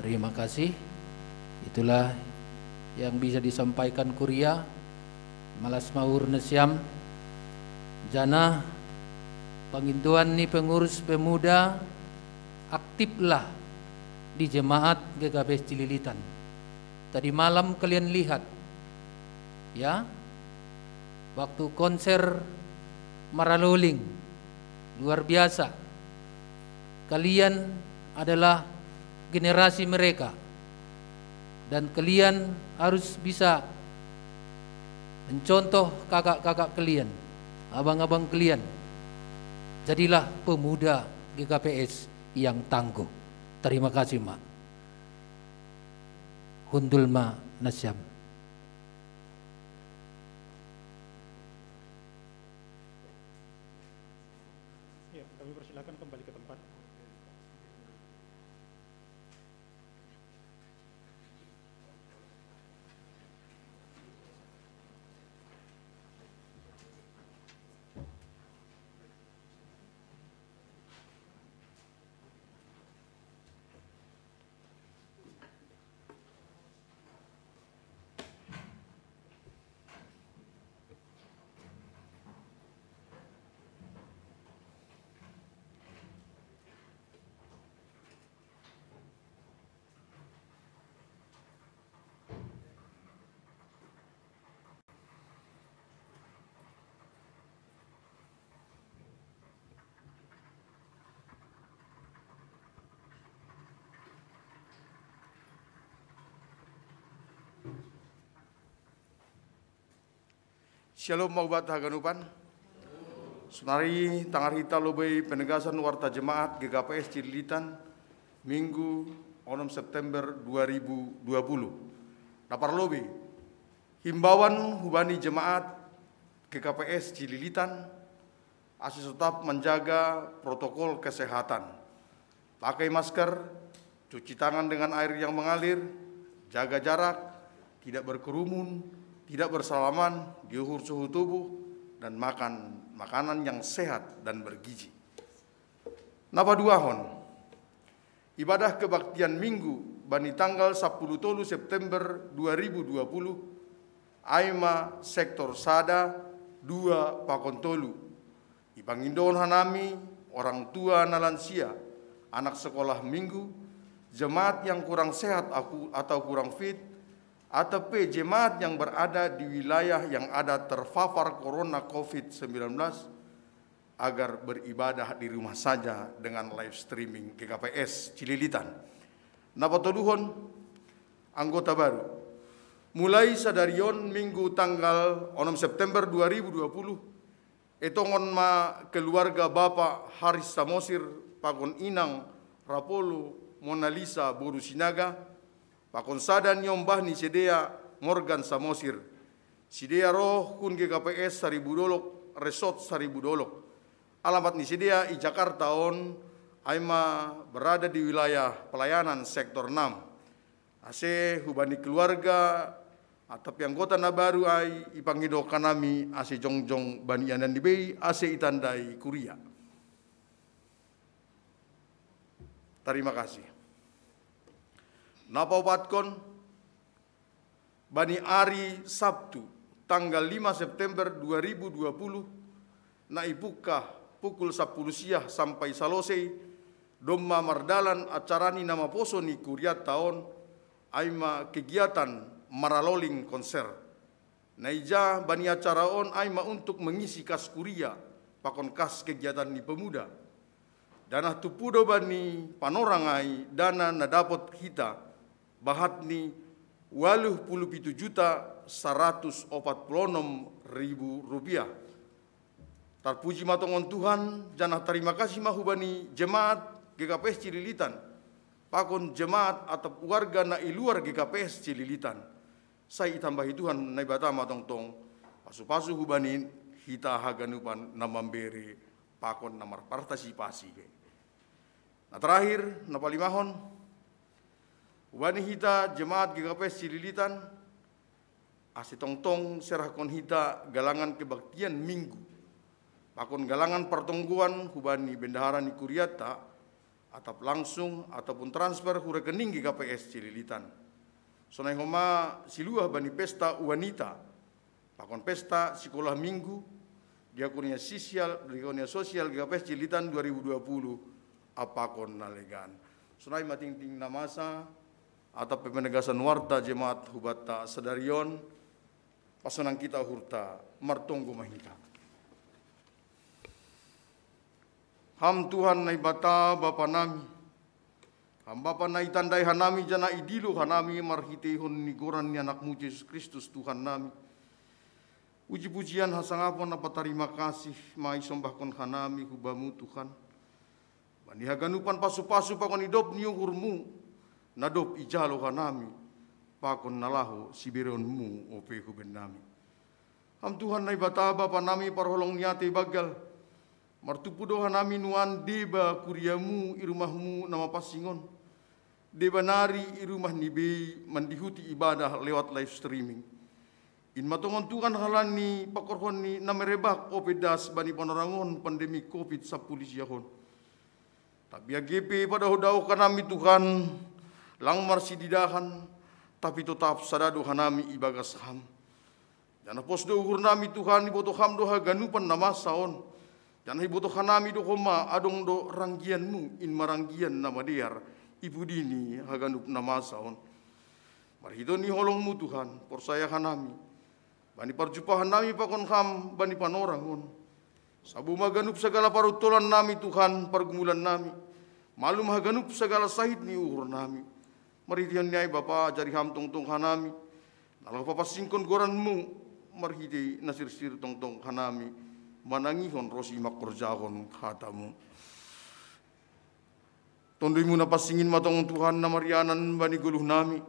Terima kasih. Itulah yang bisa disampaikan Kuria Malas Maur Nasyam Jana pengintuan ni pengurus pemuda aktiflah di jemaat GKPS Cililitan. Tadi malam kalian lihat ya, waktu konser Maraluling luar biasa. Kalian adalah generasi mereka dan kalian harus bisa mencontoh kakak-kakak kalian, abang-abang kalian. Jadilah pemuda GKPS yang tangguh. Terima kasih, Mak. Hundulma Nasyam. Ya, kami persilakan kembali ke tempat. Shalom maubat haganupan. Sunari tangar hita lobai penegasan warta jemaat GKPS Cililitan Minggu 6 September 2020. Napar lobi himbauan hubani jemaat GKPS Cililitan asli tetap menjaga protokol kesehatan. Pakai masker, cuci tangan dengan air yang mengalir, jaga jarak, tidak berkerumun, tidak bersalaman, diukur suhu tubuh, dan makan makanan yang sehat dan bergizi. Napa duahon, ibadah kebaktian minggu bani tanggal 10 September 2020, Aima sektor Sada 2 Pakontolu, ipangindon hanami orang tua na lansia, anak sekolah minggu, jemaat yang kurang sehat atau kurang fit, atau jemaat yang berada di wilayah yang ada terpapar corona COVID-19 agar beribadah di rumah saja dengan live streaming GKPS Cililitan. Napatoduhon anggota baru mulai sadarion minggu tanggal 6 September 2020 etongon ma keluarga Bapak Haris Samosir Pakon Inang Rapolo Mona Lisa Boru Sinaga Pakon Sadan nyombah ni Sidea Morgan Samosir. Sidea roh kun GKPS Seribu Dolok Resort Seribu Dolok. Alamat ni Sidea i Jakarta on aima berada di wilayah pelayanan sektor 6. Ase hubani keluarga atau anggota na baru ai ipangido kanami ase jongjong bani anan dibei ase itandai kuria. Terima kasih. Napaupatkon bani ari Sabtu tanggal 5 September 2020 na ibuka pukul 10 siang sampai salosei domma mardalan acarani nama poso ni kuriat tahun aima kegiatan maraloling konser. Naija bani acara on aima untuk mengisi kas kuria pakon kas kegiatan ni pemuda. Dana tupudo bani panorangai dana na dapat kita bahat ni 87.146.000 rupiah. Terpuji matongon Tuhan, janah terima kasih mahubani jemaat GKPS Cililitan, pakon jemaat atau warga na iluar GKPS Cililitan. Saya itambahi Tuhan na ibata matong-tong, pasu-pasu hubani hita haganupan na memberi pakon namar partisipasi. Nah terakhir, na palimahon, wani hita jemaat GKPS Cililitan asitongtong serahkon hita galangan kebaktian minggu pakon galangan pertongguan hubani bendahara ni kuriata atau langsung ataupun transfer hu rekening GKPS Cililitan. Sonai homa siluah bani pesta wanita pakon pesta sekolah minggu diakonia sosial GKPS Cililitan 2020 apakon nalegan. Sonai mating-ting namasa atau pemenegasan warta jemaat hubata sedarion pasanang kita hurta martonggo mahita. Ham Tuhan na ibata Bapa nami, ham Bapa na itandai hanami jana idilu hanami marhitehon nigoran ni anakmu Yesus Kristus Tuhan nami. Puji-pujian hasangapon na patarima kasih maisombahkon hanami hubamu Tuhan. Bani haganupan pasu-pasu pakon idop niu hurmu. Nadop ijalo hanami pakon nalahu sibironmu ope huben nami. Ham Tuhan na ibata Bapa nami parholong nyate bagal martupudo hanami nuan deba kuriamu irumahmu nama pasingon deba nari irumah nibe mandihuti ibadah lewat live streaming. In matongon Tuhan halani pakorhon ni namerebak opedas bani panorangon pandemi COVID-19 yahon. Tapi GP pada hodau kanami Tuhan lang marsididahan tapi tetap sadado hanami ibagas ham. Jana posdo uhur nami Tuhan iboto ham doha ganupan nama saon. Jana iboto hanami do homa adong do ranggianmu in maranggian nama dear ibu dini haganup nama saon. Marhito ni holongmu Tuhan porsaya hanami. Bani parjupahan nami pakon ham bani panorangon. Sabu maganup segala parutolan nami Tuhan pergumulan nami. Malum haganup segala sahid ni uhur nami. Maritian niay Bapa jari ham tong-tong hanami. Nalau papasingkon goranmu marhiti nasir-sir tong-tong hanami manangihon rosi makorjahon hatamu. Tondoi muna pasingin matong Tuhan na marianan bani guluh nami.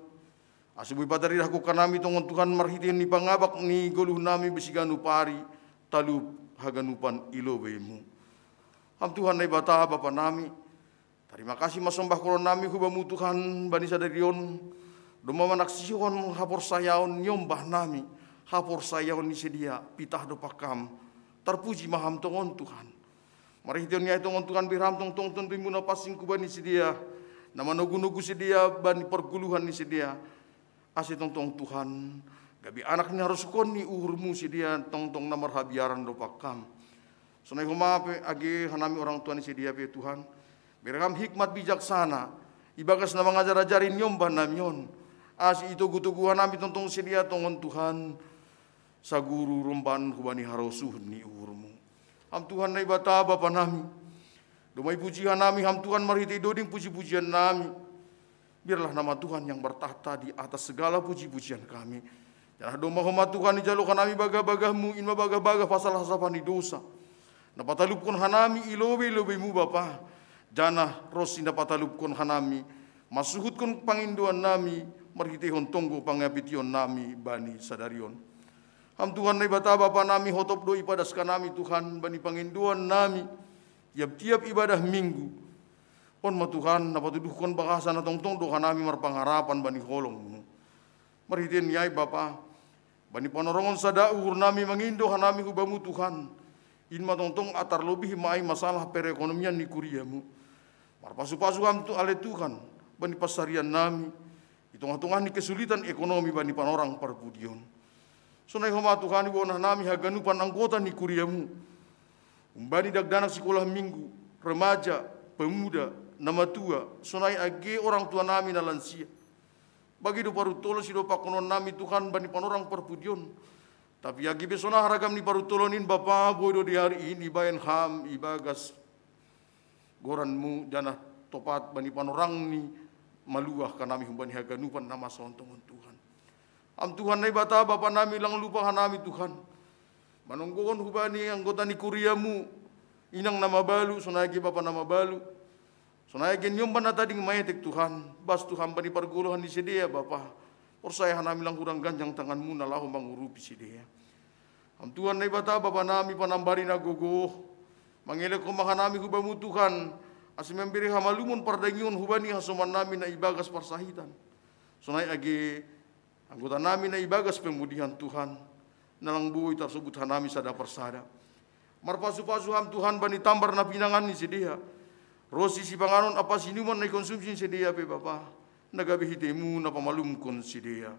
Asubui patari aku kanami tong Tuhan marhitin ni pangabak ni guluh nami besiganu pari talub haganupan ilobemu. Am Tuhan na ibata bapa nami. Terima kasih masembah koron nami hubamu Tuhan bani sadarion. Doma manaksihon hapor sayaon nyombah nami. Hapor sayaon ni sedia pitah do pakam. Terpuji maham tongon Tuhan. Mari hitung nya tongon Tuhan biram tong tentui muna pasing ku bani sedia. Nama nugu-nugu sedia bani perguluhan ni sedia. Ase tong Tuhan. Gabi anaknya harus koni uhurmu sedia tong namar habiaran do pakam. Sonai humape age hanami orang tua ni sedia pe Tuhan. Beragam hikmat bijaksana. Ibagas na mga ajar-ajarin nyombah namion. Asi itu gutuguhan nami tong sedia tongon Tuhan. Sa guru rumban hubani harosuh ni uhurmu. Ham Tuhan na ibata bapa nami. Dumay pujian nami ham Tuhan marhiti doding puji-pujian nami. Biarlah nama Tuhan yang bertahta di atas segala puji-pujian kami. Jangan doma homa Tuhan dijalukan nami baga-bagamu inma baga-baga pasal hasapani dosa. Napatalupkon hanami ilobe-ilobemu bapa. Janah rosi napatalupkon hanami. Masuhutkon panginduan nami. Marhitihon tonggo pangapition nami bani sadarion. Ham Tuhan na ibata bapa nami hotop do ipadaskan nami Tuhan bani panginduan nami. Tiap-tiap ibadah minggu. Pon ma Tuhan napatuduhkon bakasan na tongtong do hanami marpangharapan bani holongmu. Marhitin yai bapa. Bani panorongon sada uhur nami mangindo hanami hubamu Tuhan. Inma tongtong atar lebih maai masalah perekonomian ni kuriamu. Marpasu-pasu ham tu ale Tuhan bani pasarian nami. Hitung-hitungan ni kesulitan ekonomi bani panorang parpudion. Sonai homa Tuhan ibu nami haganupan anggota ni kuriamu. Umbani dagdanak sekolah minggu, remaja, pemuda, nama tua, sonai age orang tua nami na lansia. Bagi do parutolo si do pakonon nami Tuhan bani panorang parpudion. Tapi agi besona haragam ni parutolonin bapa bodo di hari ini bayan ham ibagas goranmu janah topat bani panorang ni maluah kanami humbani haganupan nama sontongon Tuhan. Am Tuhan na ibata bapa nami lang lupa hanami Tuhan. Manunggoon hubani anggota ni kuriamu inang nama balu sonagi bapa nama balu. Sonagi nyomban na tading mayetek Tuhan. Bas Tuhan bani parguluhan di sedia bapa. Persaya hanami lang kurang ganjang tanganmu na lahu mangurupi sedia. Am Tuhan na ibata bapa nami panambari na gogo. Mangelek kumahanami hubamu Tuhan. Asi memberi hamalumun pardangion hubani hasuman nami na ibagas parsahitan. Sonai age anggota nami na ibagas pemudihan Tuhan. Nalang buhay tersebut hanami sada persada. Marpasu-pasu ham Tuhan bani tambar na pinangan ni sedia. Rosi si panganon apa sinuman na konsumsi sedia pe bapa. Nagabi hitemu na pamalumkon sedia.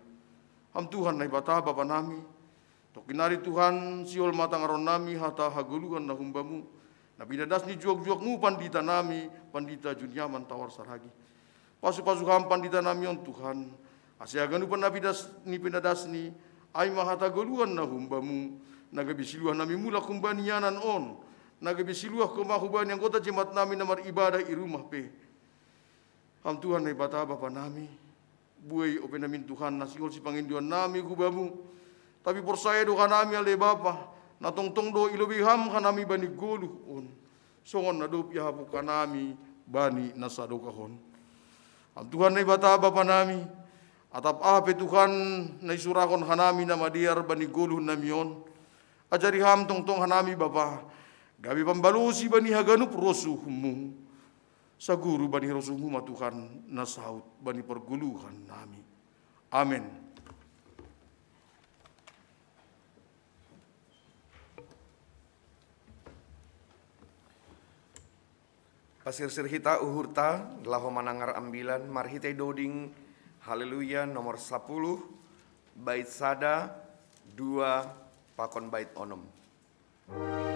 Ham Tuhan na ibata bapa nami. Tokinari Tuhan siol matang aron nami hata haguluhan na humbamu. Nabidadas ni juak-juakmu pandita nami, pandita junyaman tawar saragi. Pasu-pasu ham pandita nami on Tuhan. Asyaganu panabidas ni penadas ni ay mahata guluhan na humbamu. Nagabisiluhan nami mula kumbanianan on. Nagabisiluah kumahubani anggota jemaat nami namar ibadah i rumah pe. Ham Tuhan na ibata bapa nami. Buay open namin Tuhan nasihol si panginduan nami hubamu. Tapi persaya do kanami ale bapa. Natongtong do ilobiham kanami bani guluh on. Songon na do pihapu kanami bani nasado kahon. Ham Tuhan na ibata bapa nami. Atap ape Tuhan na isurakon hanami na madiar bani guluh namion. Ajari ham tongtong hanami bapa. Gabi pambalusi bani haganup rosuhmu. Sa guru bani rosuhmu ma Tuhan na saut bani perguluhan nami. Amin. Pasirsir hita uhurta lahu manangar ambilan marhite doding haleluya nomor 10 bait sada 2 pakon bait onom. Amen.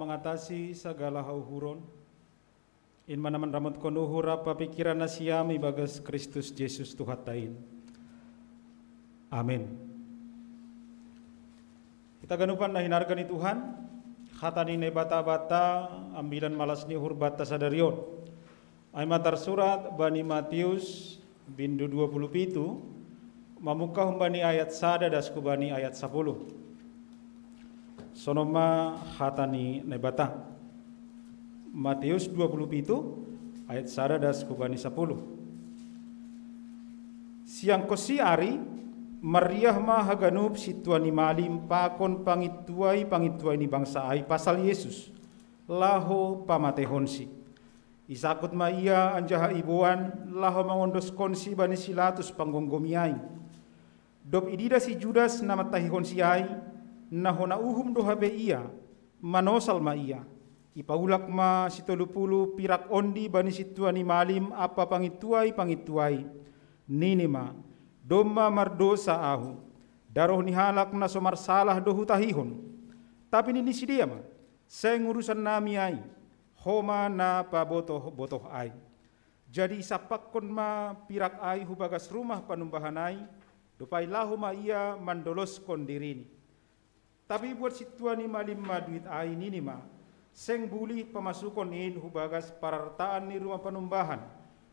mengatasi segala hauhuron. In manaman ramot kono hurapa pikiran nasiami bagas Kristus Yesus Tuhatain. Amin. Kita ganupan na hinargan ni Tuhan, hatani ne bata-bata ambilan malas ni hurbata sadarion. Ay matar surat Bani Matius bindu 27 mamuka humbani ayat sada das kubani ayat 10. Sonoma hatani ne bata. Matius 27 ayat sada das kubani 10. Siang kosi ari Mariah ma haganup situani malim pakon pangituai ni bangsa ai pasal Yesus laho pamatehonsi isakut ma ia anjaha ibuan laho mangondos konsi bani silatus panggonggomiai dop idida si Judas nama tahihonsi ai nahona uhum dohabe ia manosal ma ia ipaulak ma situlupulu pirak ondi bani situani malim apa pangituai nini ma Doma mardosa ahu, daroh ni halak na somar salah dohu tahihon. Tapi nini si dia ma, saya ngurusan nami ai, homa na pa botoh ai. Jadi sapakon ma pirak ai hubagas rumah panumbahan ai, dopai lahu ma ia mandolos kondirini. Tapi buat situani malim maduit ai nini ma, seng buli pamasukon in hubagas parartaan ni rumah panumbahan,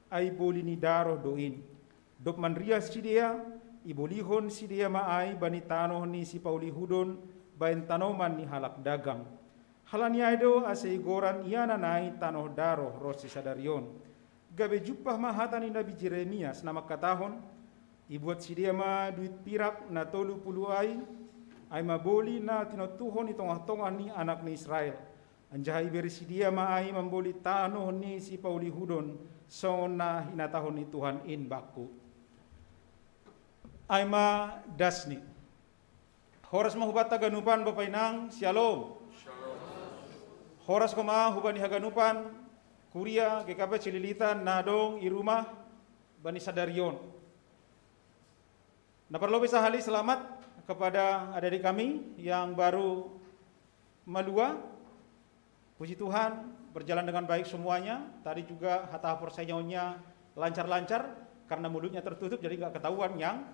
ai boli ni daroh doin. Dok manrias si dia, ibolihon si dia maai bani tanoh ni si Pauli hudon, bain tanoman ni halak dagang. Halani aido ase igoran iana nai tanoh daroh rosi sadarion. Gabe jupah mahata ni Nabi Jeremias nama katahon, ibuat si dia ma duit pirak na 30 ai maboli na tinotuhon ni tongah-tongah ni anak ni Israel. Anjahai beri si dia maai memboli tanoh ni si Pauli hudon, sona hinatahon ni Tuhan in baku. Aima dasni. Horas mahubata ganupan bapainang shalom. Horas koma hubani haganupan kuria GKP Cililitan nadong irumah bani sadarion. Na perlu bisa hali selamat kepada adik-adik kami yang baru malua. Puji Tuhan berjalan dengan baik semuanya. Tadi juga hatta persenyonya lancar-lancar karena mulutnya tertutup jadi nggak ketahuan yang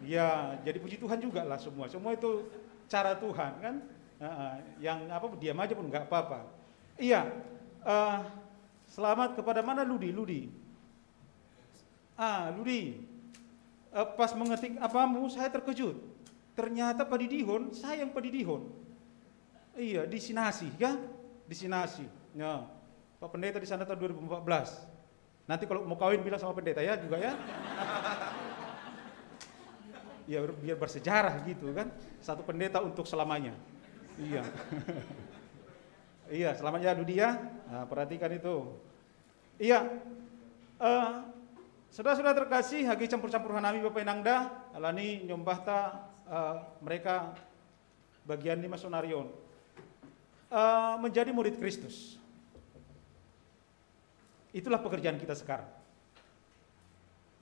ya, jadi puji Tuhan juga lah semua. Semua itu cara Tuhan kan. Yang apa diam aja pun nggak apa-apa. Iya. Selamat kepada mana Ludi? Ludi. Pas mengetik apamu saya terkejut. Ternyata Padidihon, saya yang Padidihon. Iya, di Sinasi kan? Di Sinasi. Ya. Pak Pendeta di sana tahun 2014. Nanti kalau mau kawin bilang sama pendeta ya juga ya. Ya biar bersejarah gitu kan, satu pendeta untuk selamanya. Iya. Iya, selamat ya Ludi ya. Nah, perhatikan itu. Iya. Saudara-saudara terkasih, hagi campur-campur hanami Bapak Inangda, alani nyombahta mereka bagian di Masonarion. Menjadi murid Kristus. Itulah pekerjaan kita sekarang.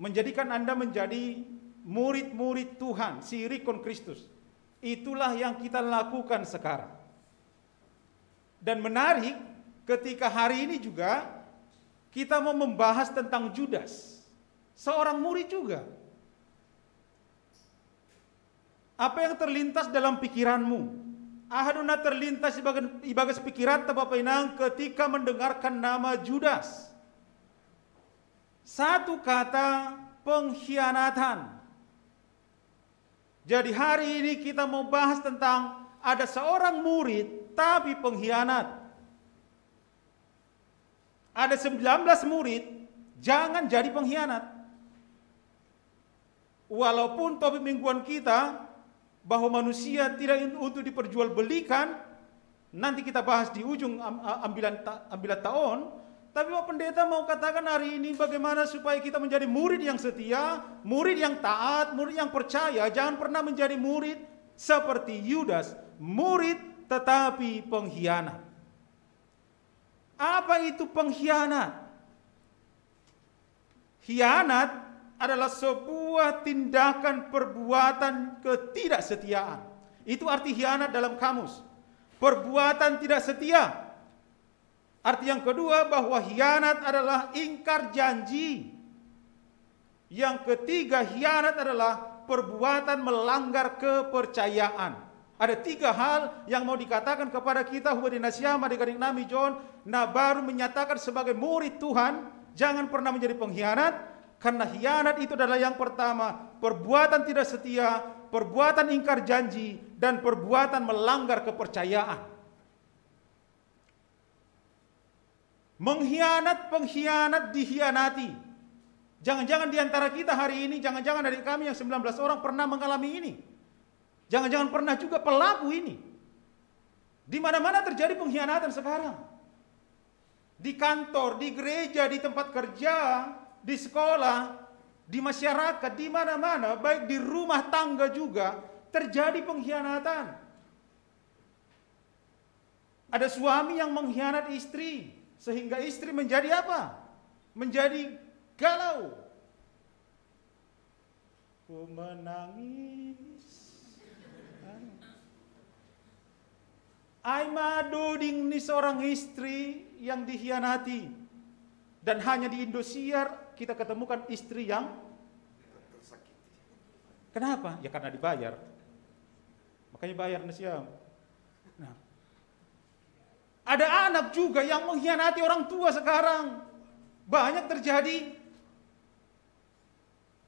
Menjadikan Anda menjadi murid-murid Tuhan, sirikon Kristus. Itulah yang kita lakukan sekarang. Dan menarik ketika hari ini juga kita mau membahas tentang Judas, seorang murid juga. Apa yang terlintas dalam pikiranmu? Ahaduna terlintas ibagas pikiran Bapak Inang ketika mendengarkan nama Judas. Satu kata pengkhianatan. Jadi hari ini kita mau bahas tentang ada seorang murid tapi pengkhianat. Ada 19 murid, jangan jadi pengkhianat. Walaupun topik mingguan kita bahwa manusia tidak untuk diperjualbelikan, nanti kita bahas di ujung ambilan tahun. Tapi Pak Pendeta mau katakan hari ini bagaimana supaya kita menjadi murid yang setia, murid yang taat, murid yang percaya. Jangan pernah menjadi murid seperti Yudas, murid tetapi pengkhianat. Apa itu pengkhianat? Khianat adalah sebuah tindakan perbuatan ketidaksetiaan. Itu arti khianat dalam kamus. perbuatan tidak setia. Arti yang kedua bahwa hianat adalah ingkar janji. Yang ketiga, hianat adalah perbuatan melanggar kepercayaan. Ada 3 hal yang mau dikatakan kepada kita hubungan nasiam adik-adik nami John, nah baru menyatakan sebagai murid Tuhan, jangan pernah menjadi pengkhianat, karena hianat itu adalah yang pertama, perbuatan tidak setia, perbuatan ingkar janji, dan perbuatan melanggar kepercayaan. Mengkhianat, pengkhianat dihianati. Jangan-jangan di antara kita hari ini, jangan-jangan dari kami yang 19 orang pernah mengalami ini. Jangan-jangan pernah juga pelaku ini. Di mana-mana terjadi pengkhianatan sekarang. Di kantor, di gereja, di tempat kerja, di sekolah, di masyarakat, di mana-mana, baik di rumah tangga juga terjadi pengkhianatan. Ada suami yang mengkhianat istri, sehingga istri menjadi apa? Menjadi galau. Ku menangis. Aimadoding ni seorang istri yang dihianati. Dan hanya di Indosiar kita ketemukan istri yang kenapa? Ya karena dibayar. Makanya bayar nasiam. Nah, ada anak juga yang mengkhianati orang tua sekarang. Banyak terjadi.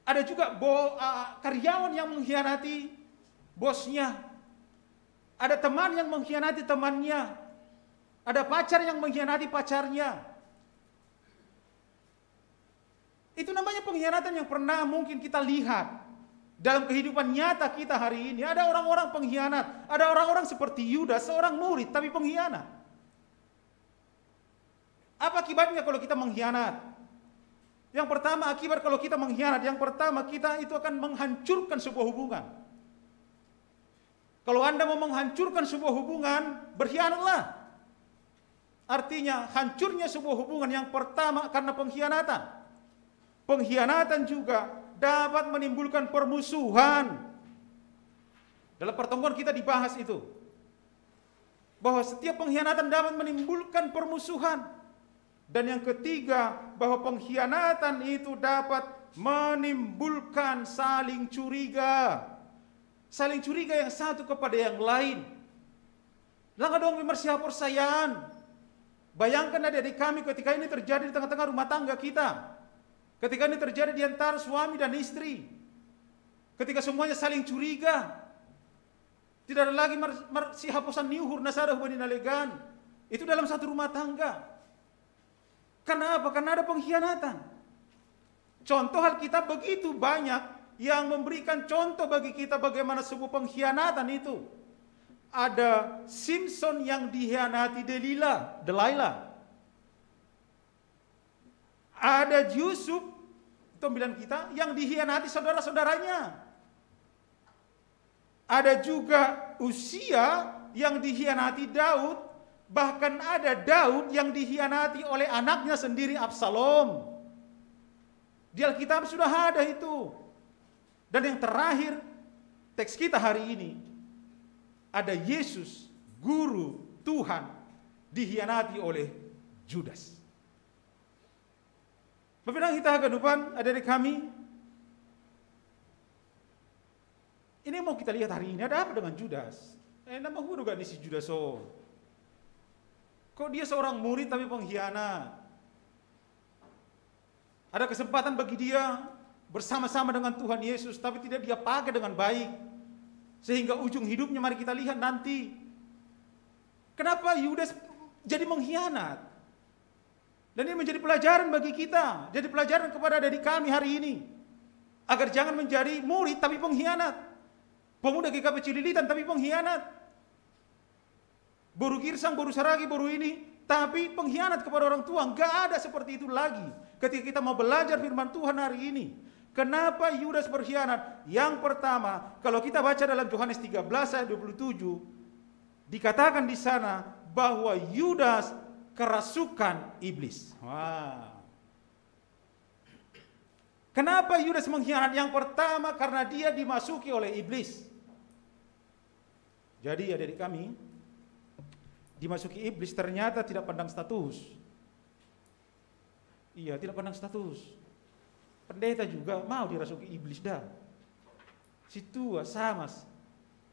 Ada juga karyawan yang mengkhianati bosnya. Ada teman yang mengkhianati temannya. Ada pacar yang mengkhianati pacarnya. Itu namanya pengkhianatan yang pernah mungkin kita lihat dalam kehidupan nyata kita hari ini. Ada orang-orang pengkhianat. Ada orang-orang seperti Yudas, seorang murid tapi pengkhianat. Apa akibatnya kalau kita mengkhianat? Yang pertama, akibat kalau kita mengkhianat, yang pertama kita itu akan menghancurkan sebuah hubungan. Kalau Anda mau menghancurkan sebuah hubungan, berkhianatlah. Artinya hancurnya sebuah hubungan yang pertama karena pengkhianatan. Pengkhianatan juga dapat menimbulkan permusuhan. Dalam pertemuan kita dibahas itu. Bahwa setiap pengkhianatan dapat menimbulkan permusuhan. Dan yang ketiga, bahwa pengkhianatan itu dapat menimbulkan saling curiga. Saling curiga yang satu kepada yang lain. Langkah dong memersiapur sayan. Bayangkan adik-adik kami ketika ini terjadi di tengah-tengah rumah tangga kita. Ketika ini terjadi di antara suami dan istri. Ketika semuanya saling curiga. Tidak ada lagi si hapusan niuhur nasara hubani nalegan. Itu dalam satu rumah tangga. Karena apa? Karena ada pengkhianatan. Contoh Alkitab begitu banyak yang memberikan contoh bagi kita bagaimana sebuah pengkhianatan itu. Ada Simpson yang dikhianati Delilah. Ada Yusuf, tembilan kita, yang dikhianati saudara-saudaranya. Ada juga Usia yang dikhianati Daud. Bahkan ada Daud yang dikhianati oleh anaknya sendiri Absalom. Di Alkitab sudah ada itu. Dan yang terakhir, teks kita hari ini, ada Yesus, Guru Tuhan, dikhianati oleh Judas. Bapak kita kehidupan adik-adik kami, ini mau kita lihat hari ini, ada apa dengan Judas? Nama huru gak si Judas so? Kok dia seorang murid tapi pengkhianat? Ada kesempatan bagi dia bersama-sama dengan Tuhan Yesus, tapi tidak dia pakai dengan baik. Sehingga ujung hidupnya mari kita lihat nanti. Kenapa Yudas jadi mengkhianat? Dan ini menjadi pelajaran bagi kita. Jadi pelajaran kepada adik kami hari ini. Agar jangan menjadi murid tapi pengkhianat. Pemuda GKP Cililitan tapi pengkhianat. Boru girsang, boru saragi, boru ini. Tapi pengkhianat kepada orang tua. Enggak ada seperti itu lagi. Ketika kita mau belajar firman Tuhan hari ini. Kenapa Yudas berkhianat? Yang pertama, kalau kita baca dalam Yohanes 13 ayat 27, dikatakan di sana bahwa Yudas kerasukan iblis. Wah. Kenapa Yudas mengkhianat? Yang pertama karena dia dimasuki oleh iblis. Jadi adik-adik kami, dimasuki iblis ternyata tidak pandang status. Iya, tidak pandang status. Pendeta juga mau dirasuki iblis dah. Si tua samas,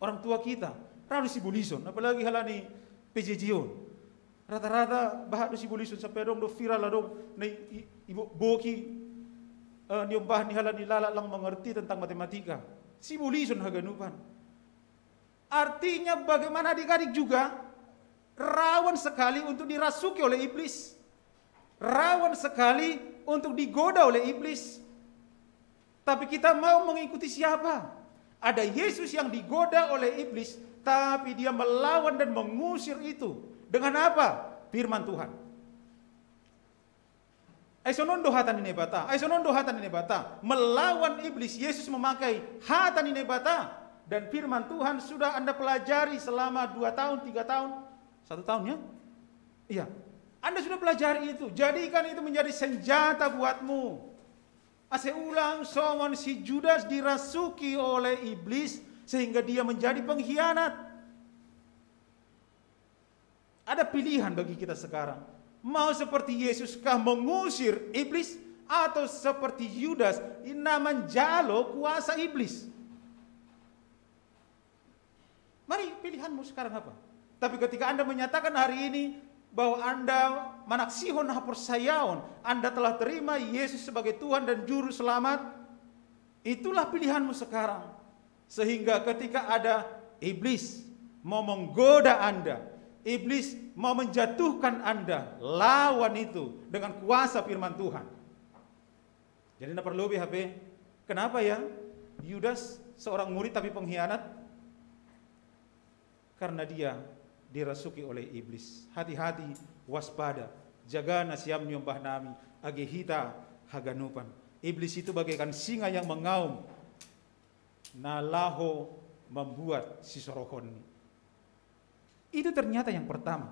orang tua kita, radu si bulison, apalagi halani PJJ-on. Rata-rata bahat si bulison sampai dong do viral lah dong, ibu boki niombah ni halani lala lang mengerti tentang matematika. Si bulison haganupan. Artinya bagaimana adik-adik juga rawan sekali untuk dirasuki oleh iblis. Rawan sekali untuk digoda oleh iblis. Tapi kita mau mengikuti siapa? Ada Yesus yang digoda oleh iblis, tapi dia melawan dan mengusir itu. Dengan apa? Firman Tuhan. Aisonondo hatan ini bata. Aisonondo hatan ini bata. Melawan iblis, Yesus memakai hatan ini bata. Dan firman Tuhan sudah Anda pelajari selama 2 tahun, 3 tahun, 1 tahun ya? Iya. Anda sudah pelajari itu. Jadikan itu menjadi senjata buatmu. Ase ulang somon si Judas dirasuki oleh iblis sehingga dia menjadi pengkhianat. Ada pilihan bagi kita sekarang. Mau seperti Yesuskah mengusir iblis atau seperti Yudas menjalo kuasa iblis? Mari pilihanmu sekarang apa? Tapi ketika Anda menyatakan hari ini bahwa Anda manaksihon hapersayaon, Anda telah terima Yesus sebagai Tuhan dan Juru Selamat, itulah pilihanmu sekarang. Sehingga ketika ada iblis mau menggoda Anda, iblis mau menjatuhkan Anda, lawan itu dengan kuasa firman Tuhan. Jadi Anda perlu BHP. Kenapa ya? Yudas seorang murid tapi pengkhianat? Karena dia dirasuki oleh iblis. Hati-hati, waspada, jaga nasiam nyombah nami, agehita haganupan. Iblis itu bagaikan singa yang mengaum, nalaho membuat si sorohon. Itu ternyata yang pertama.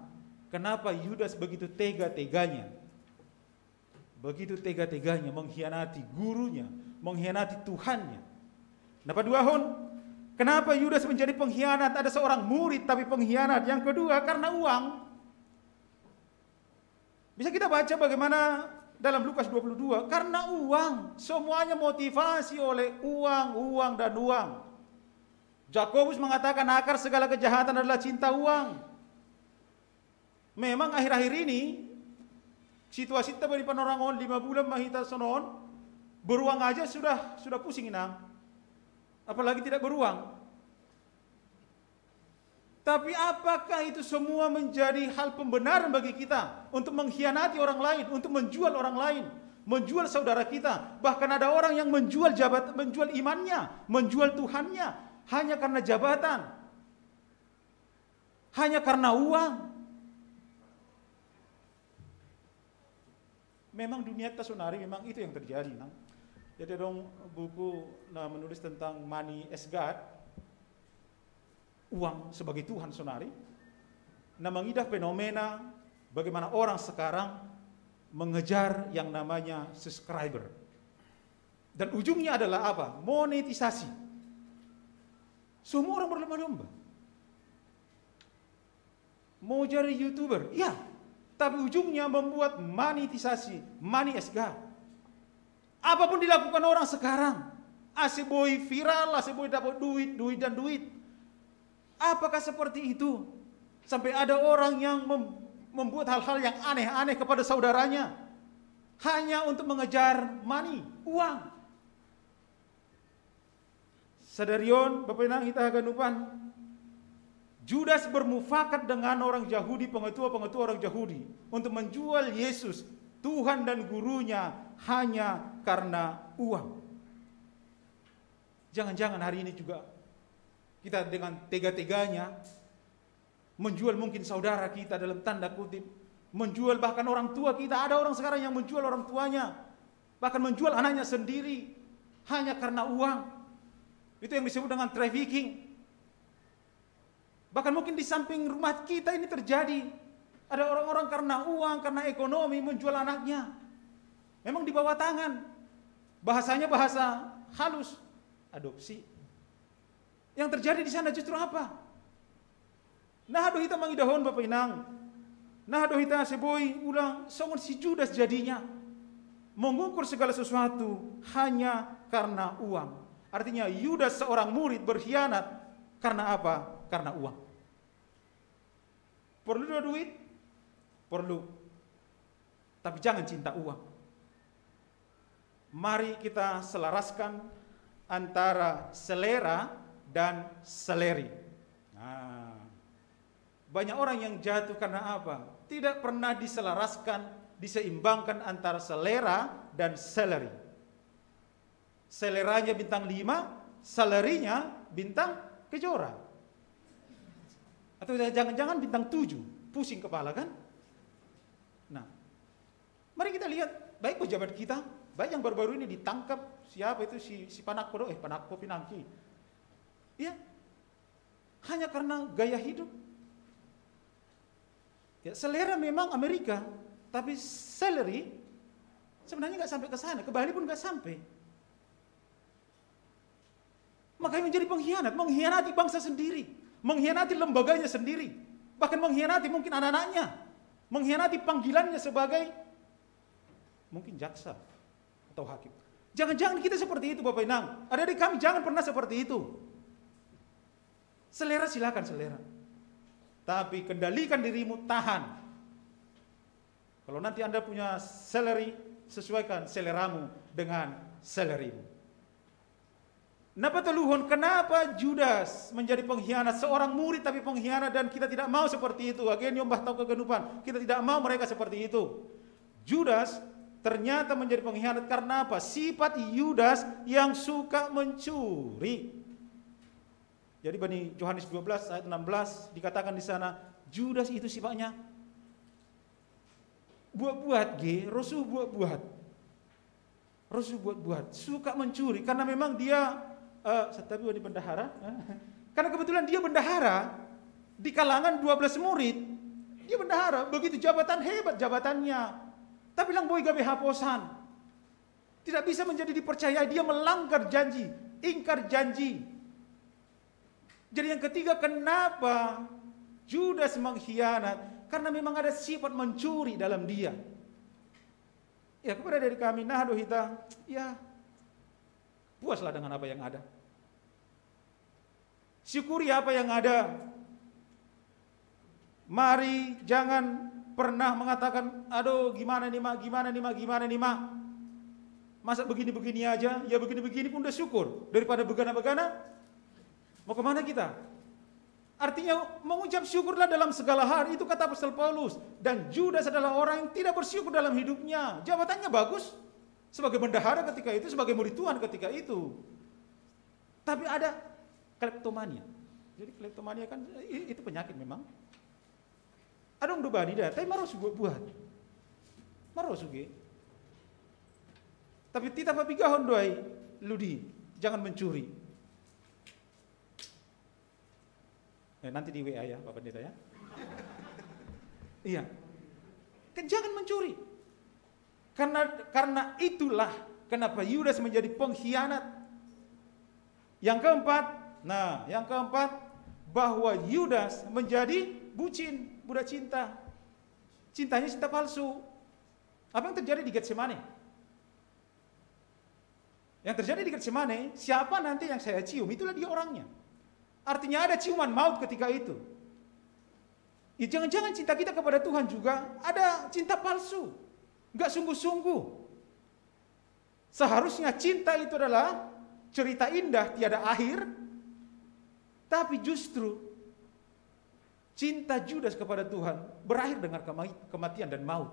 Kenapa Yudas begitu tega-teganya? Begitu tega-teganya mengkhianati gurunya, mengkhianati Tuhannya. Napa dua hon? Kenapa Yudas menjadi pengkhianat? Ada seorang murid tapi pengkhianat. Yang kedua karena uang. Bisa kita baca bagaimana dalam Lukas 22. Karena uang. Semuanya motivasi oleh uang, uang dan uang. Yakobus mengatakan akar segala kejahatan adalah cinta uang. Memang akhir-akhir ini situasi kita beri panorangon 5 bulan mahita sonon beruang aja sudah pusing inang. Apalagi tidak beruang. Tapi apakah itu semua menjadi hal pembenaran bagi kita untuk mengkhianati orang lain, untuk menjual orang lain, menjual saudara kita? Bahkan ada orang yang menjual menjual imannya, menjual Tuhannya hanya karena jabatan, hanya karena uang. Memang dunia tasonari memang itu yang terjadi, nang. Jadi dong buku menulis tentang money as God, uang sebagai Tuhan sonari, mengidah fenomena bagaimana orang sekarang mengejar yang namanya subscriber. Dan ujungnya adalah apa? Monetisasi. Semua orang berlomba-lomba. Mau jadi YouTuber, iya. Tapi ujungnya membuat monetisasi, money as God. Apapun dilakukan orang sekarang, aseboy viral, aseboy dapat duit, duit dan duit. Apakah seperti itu? Sampai ada orang yang membuat hal-hal yang aneh-aneh kepada saudaranya hanya untuk mengejar money, uang. Sadarion, Bapak Inang kita haganupan, Judas bermufakat dengan orang Yahudi, pengetua-pengetua orang Yahudi untuk menjual Yesus, Tuhan dan gurunya hanya karena uang. Jangan-jangan hari ini juga kita dengan tega-teganya menjual mungkin saudara kita dalam tanda kutip, menjual bahkan orang tua kita. Ada orang sekarang yang menjual orang tuanya, bahkan menjual anaknya sendiri hanya karena uang. Itu yang disebut dengan trafficking. Bahkan mungkin di samping rumah kita ini terjadi. Ada orang-orang karena uang, karena ekonomi menjual anaknya. Memang di bawah tangan. Bahasanya bahasa halus, adopsi. Yang terjadi di sana justru apa? Nah do hita mangidahon Bapak Inang. Nah do hita seboi ulang songon si Judas jadinya mengukur segala sesuatu hanya karena uang. Artinya Yudas seorang murid berkhianat karena apa? Karena uang. Perlu duit? Perlu. Tapi jangan cinta uang. Mari kita selaraskan antara selera dan seleri. Nah, banyak orang yang jatuh karena apa? Tidak pernah diselaraskan, diseimbangkan antara selera dan seleri. Seleranya bintang 5, selerinya bintang kejora. Atau jangan-jangan bintang 7, pusing kepala kan? Nah, mari kita lihat, baik pejabat kita, baik yang baru-baru ini ditangkap, siapa itu si Panakpo, Panakpo Pinangki. Ya, hanya karena gaya hidup. Ya, selera memang Amerika, tapi salary sebenarnya nggak sampai ke sana, ke Bali pun nggak sampai. Makanya menjadi pengkhianat, mengkhianati bangsa sendiri, mengkhianati lembaganya sendiri, bahkan mengkhianati mungkin anak-anaknya, mengkhianati panggilannya sebagai mungkin jaksa atau hakim. Jangan-jangan kita seperti itu Bapak Inang. Adik-adik kami jangan pernah seperti itu. Selera silakan selera. Tapi kendalikan dirimu, tahan. Kalau nanti Anda punya salary, sesuaikan seleramu dengan salarimu. Napa teluhun, kenapa Judas menjadi pengkhianat, seorang murid tapi pengkhianat, dan kita tidak mau seperti itu. Agen yombah tahu kegenupan, kita tidak mau mereka seperti itu. Judas ternyata menjadi pengkhianat karena apa? Sifat Yudas yang suka mencuri. Jadi Bani Yohanes 12 ayat 16 dikatakan di sana, Judas itu sifatnya buat-buat, rosuh buat-buat. Rosuh buat-buat, suka mencuri karena memang dia tapi di bendahara. Karena kebetulan dia bendahara di kalangan 12 murid. Dia bendahara, begitu jabatan, hebat jabatannya. Tapi lang boy gabe haposan. Tidak bisa menjadi dipercayai, dia melanggar janji, ingkar janji. Jadi yang ketiga, kenapa Judas mengkhianat? Karena memang ada sifat mencuri dalam dia. Ya, kepada dari kami, nah dohita, ya puaslah dengan apa yang ada. Syukuri apa yang ada. Mari jangan pernah mengatakan, aduh gimana nih mak. Masa begini-begini aja, ya begini-begini pun udah syukur. Daripada begana-begana, mau kemana kita? Artinya mengucap syukurlah dalam segala hal, itu kata Apostol Paulus. Dan Judas adalah orang yang tidak bersyukur dalam hidupnya. Jabatannya bagus, sebagai bendahara ketika itu, sebagai murid Tuhan ketika itu. Tapi ada kleptomania. Jadi kleptomania kan itu penyakit memang. Ada yang dobani dah, tapi maros buat. Maros suge. Tapi tita papigahon doai ludi, jangan mencuri. Nanti di WA ya Pak Pendeta ya. Iya. Kan jangan mencuri. Karena itulah kenapa Yudas menjadi pengkhianat. Yang keempat, bahwa Yudas menjadi bucin, budak cinta. Cintanya cinta palsu. Apa yang terjadi di Getsemane? Yang terjadi di Getsemane, siapa nanti yang saya cium, itulah dia orangnya. Artinya ada ciuman maut ketika itu. Ya jangan-jangan cinta kita kepada Tuhan juga ada cinta palsu. Enggak sungguh-sungguh. Seharusnya cinta itu adalah cerita indah tiada akhir. Tapi justru cinta Judas kepada Tuhan berakhir dengan kematian dan maut.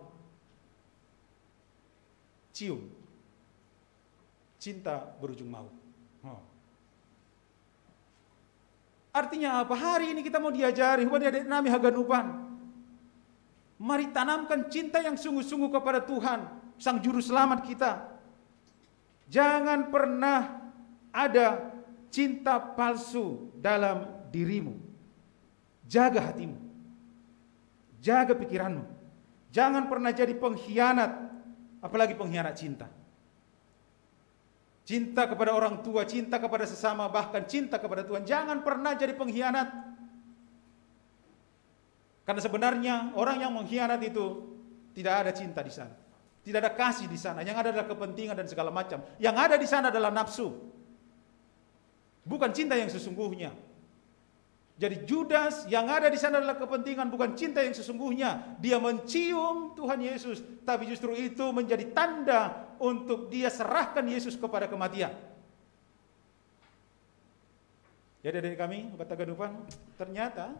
Cium. Cinta berujung maut. Artinya apa? Hari ini kita mau diajari, hubungan adik nami haganupan. Mari tanamkan cinta yang sungguh-sungguh kepada Tuhan, Sang Juru Selamat kita. Jangan pernah ada cinta palsu dalam dirimu. Jaga hatimu. Jaga pikiranmu. Jangan pernah jadi pengkhianat, apalagi pengkhianat cinta. Cinta kepada orang tua, cinta kepada sesama, bahkan cinta kepada Tuhan. Jangan pernah jadi pengkhianat. Karena sebenarnya orang yang mengkhianat itu tidak ada cinta di sana. Tidak ada kasih di sana. Yang ada adalah kepentingan dan segala macam. Yang ada di sana adalah nafsu. Bukan cinta yang sesungguhnya. Jadi Judas yang ada di sana adalah kepentingan, bukan cinta yang sesungguhnya. Dia mencium Tuhan Yesus, tapi justru itu menjadi tanda untuk dia serahkan Yesus kepada kematian. Jadi dari kami, kata Ganupan, ternyata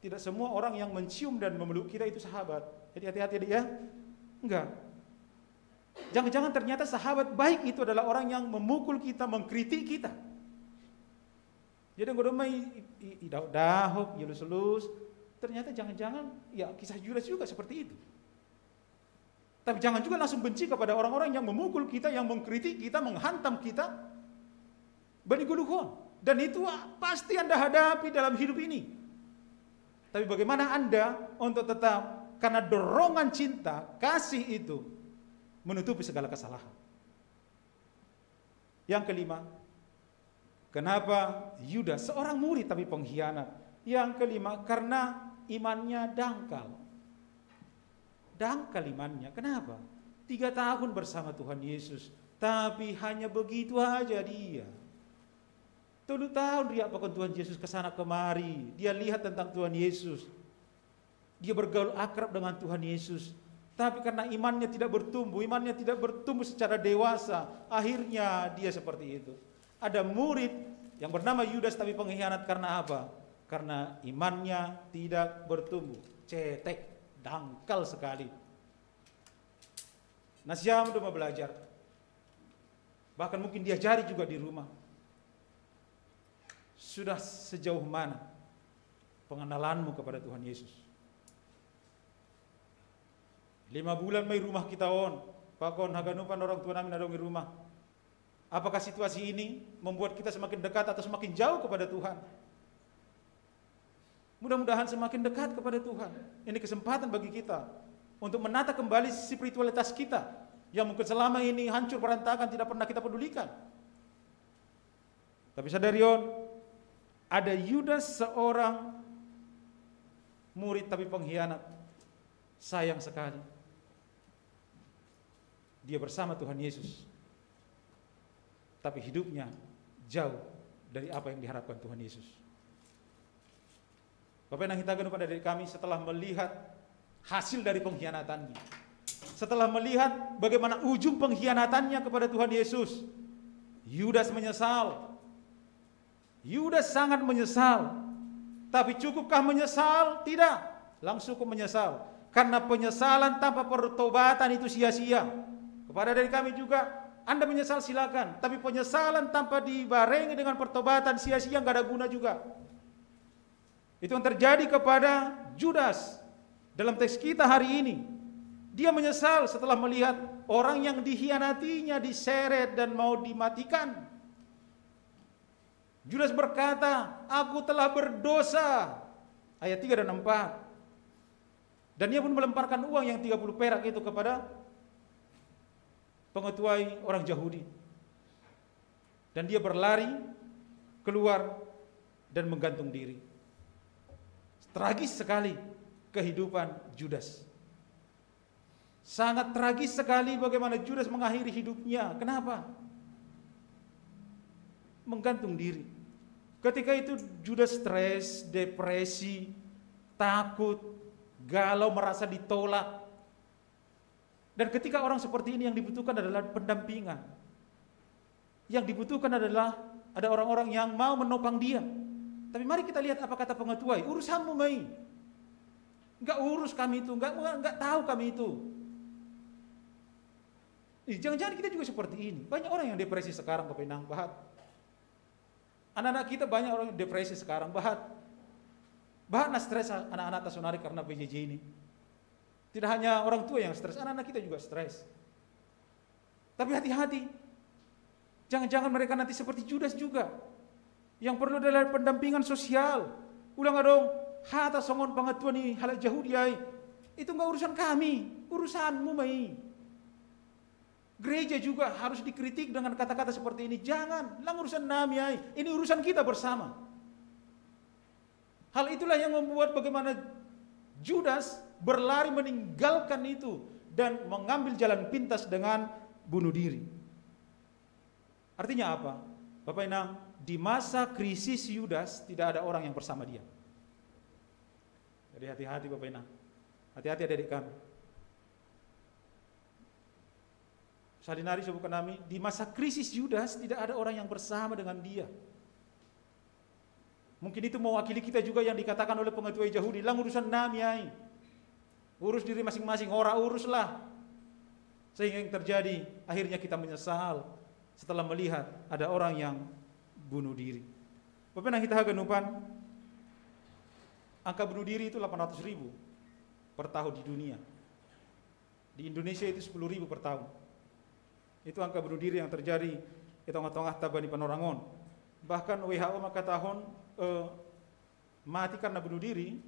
tidak semua orang yang mencium dan memeluk kita itu sahabat. Jadi hati-hati dia, enggak. Jangan-jangan ternyata sahabat baik itu adalah orang yang memukul kita, mengkritik kita. Jadi ngomong dahok, yelus-elus, ternyata jangan-jangan ya kisah Judas juga seperti itu. Tapi jangan juga langsung benci kepada orang-orang yang memukul kita, yang mengkritik kita, menghantam kita. Bani guluhon. Dan itu pasti Anda hadapi dalam hidup ini. Tapi bagaimana Anda untuk tetap, karena dorongan cinta, kasih itu menutupi segala kesalahan. Yang kelima, kenapa Yudas seorang murid tapi pengkhianat? Yang kelima, karena imannya dangkal. Dangkal imannya. Kenapa? 3 tahun bersama Tuhan Yesus, tapi hanya begitu aja dia. 7 tahun dia apakan Tuhan Yesus kesana kemari. Dia lihat tentang Tuhan Yesus. Dia bergaul akrab dengan Tuhan Yesus. Tapi karena imannya tidak bertumbuh secara dewasa, akhirnya dia seperti itu. Ada murid yang bernama Yudas tapi pengkhianat karena apa? Karena imannya tidak bertumbuh. Cetek, dangkal sekali. Nasyam udah mau belajar. Bahkan mungkin diajari juga di rumah. Sudah sejauh mana pengenalanmu kepada Tuhan Yesus? 5 bulan mai rumah kita on. Pakon haganupan orang tua namin adong di rumah. Apakah situasi ini membuat kita semakin dekat atau semakin jauh kepada Tuhan? Mudah-mudahan semakin dekat kepada Tuhan. Ini kesempatan bagi kita untuk menata kembali spiritualitas kita yang mungkin selama ini hancur berantakan, tidak pernah kita pedulikan. Tapi sadarion, ada Yudas seorang murid tapi pengkhianat. Sayang sekali. Dia bersama Tuhan Yesus, tapi hidupnya jauh dari apa yang diharapkan Tuhan Yesus. Bapak yang kita ganu pada diri kami setelah melihat hasil dari pengkhianatannya, setelah melihat bagaimana ujung pengkhianatannya kepada Tuhan Yesus, Yudas menyesal. Yudas sangat menyesal. Tapi cukupkah menyesal? Tidak. Langsung menyesal. Karena penyesalan tanpa pertobatan itu sia-sia. Kepada dari kami juga, Anda menyesal silakan, tapi penyesalan tanpa dibarengi dengan pertobatan sia-sia, nggak ada guna juga. Itu yang terjadi kepada Judas dalam teks kita hari ini. Dia menyesal setelah melihat orang yang dikhianatinya diseret dan mau dimatikan. Judas berkata, aku telah berdosa. Ayat 3 dan 4. Dan dia pun melemparkan uang yang 30 perak itu kepada pengetuai orang Yahudi. Dan dia berlari keluar dan menggantung diri. Tragis sekali kehidupan Judas. Sangat tragis sekali bagaimana Judas mengakhiri hidupnya. Kenapa? Menggantung diri. Ketika itu Judas stres, depresi, takut, galau, merasa ditolak. Dan ketika orang seperti ini yang dibutuhkan adalah pendampingan. Yang dibutuhkan adalah ada orang-orang yang mau menopang dia. Tapi mari kita lihat apa kata pengetuai. Urusanmu mai. Enggak urus kami itu, enggak tahu kami itu. Jangan-jangan kita juga seperti ini. Banyak orang yang depresi sekarang, Bapak Inang, Bahat. Anak-anak kita banyak orang yang depresi sekarang, Bahat. Bahat na stres anak-anak tasunari karena PJJ ini. Tidak hanya orang tua yang stres, anak-anak kita juga stres. Tapi hati-hati. Jangan-jangan mereka nanti seperti Judas juga. Yang perlu adalah pendampingan sosial. Ulang dong, hata songon pengatuan ni halal Yahudi ai. Itu enggak urusan kami, urusanmu mai. Gereja juga harus dikritik dengan kata-kata seperti ini. Jangan, lang urusan nami ai. Ini urusan kita bersama. Hal itulah yang membuat bagaimana Judas berlari meninggalkan itu dan mengambil jalan pintas dengan bunuh diri. Artinya apa? Bapak Inang, di masa krisis Yudas tidak ada orang yang bersama dia. Jadi hati-hati Bapak Inang. Hati-hati adik-adik kami. Salinari sebutkan kami, di masa krisis Yudas tidak ada orang yang bersama dengan dia. Mungkin itu mewakili kita juga yang dikatakan oleh pengetua Yahudi, lang urusan nami ai. Urus diri masing-masing, ora uruslah. Sehingga yang terjadi, akhirnya kita menyesal setelah melihat ada orang yang bunuh diri. Bapak Nang kita hagenupan, angka bunuh diri itu 800.000 per tahun di dunia. Di Indonesia itu 10.000 per tahun. Itu angka bunuh diri yang terjadi di tengah-tengah Tabani Panorangon. Bahkan WHO maka tahun mati karena bunuh diri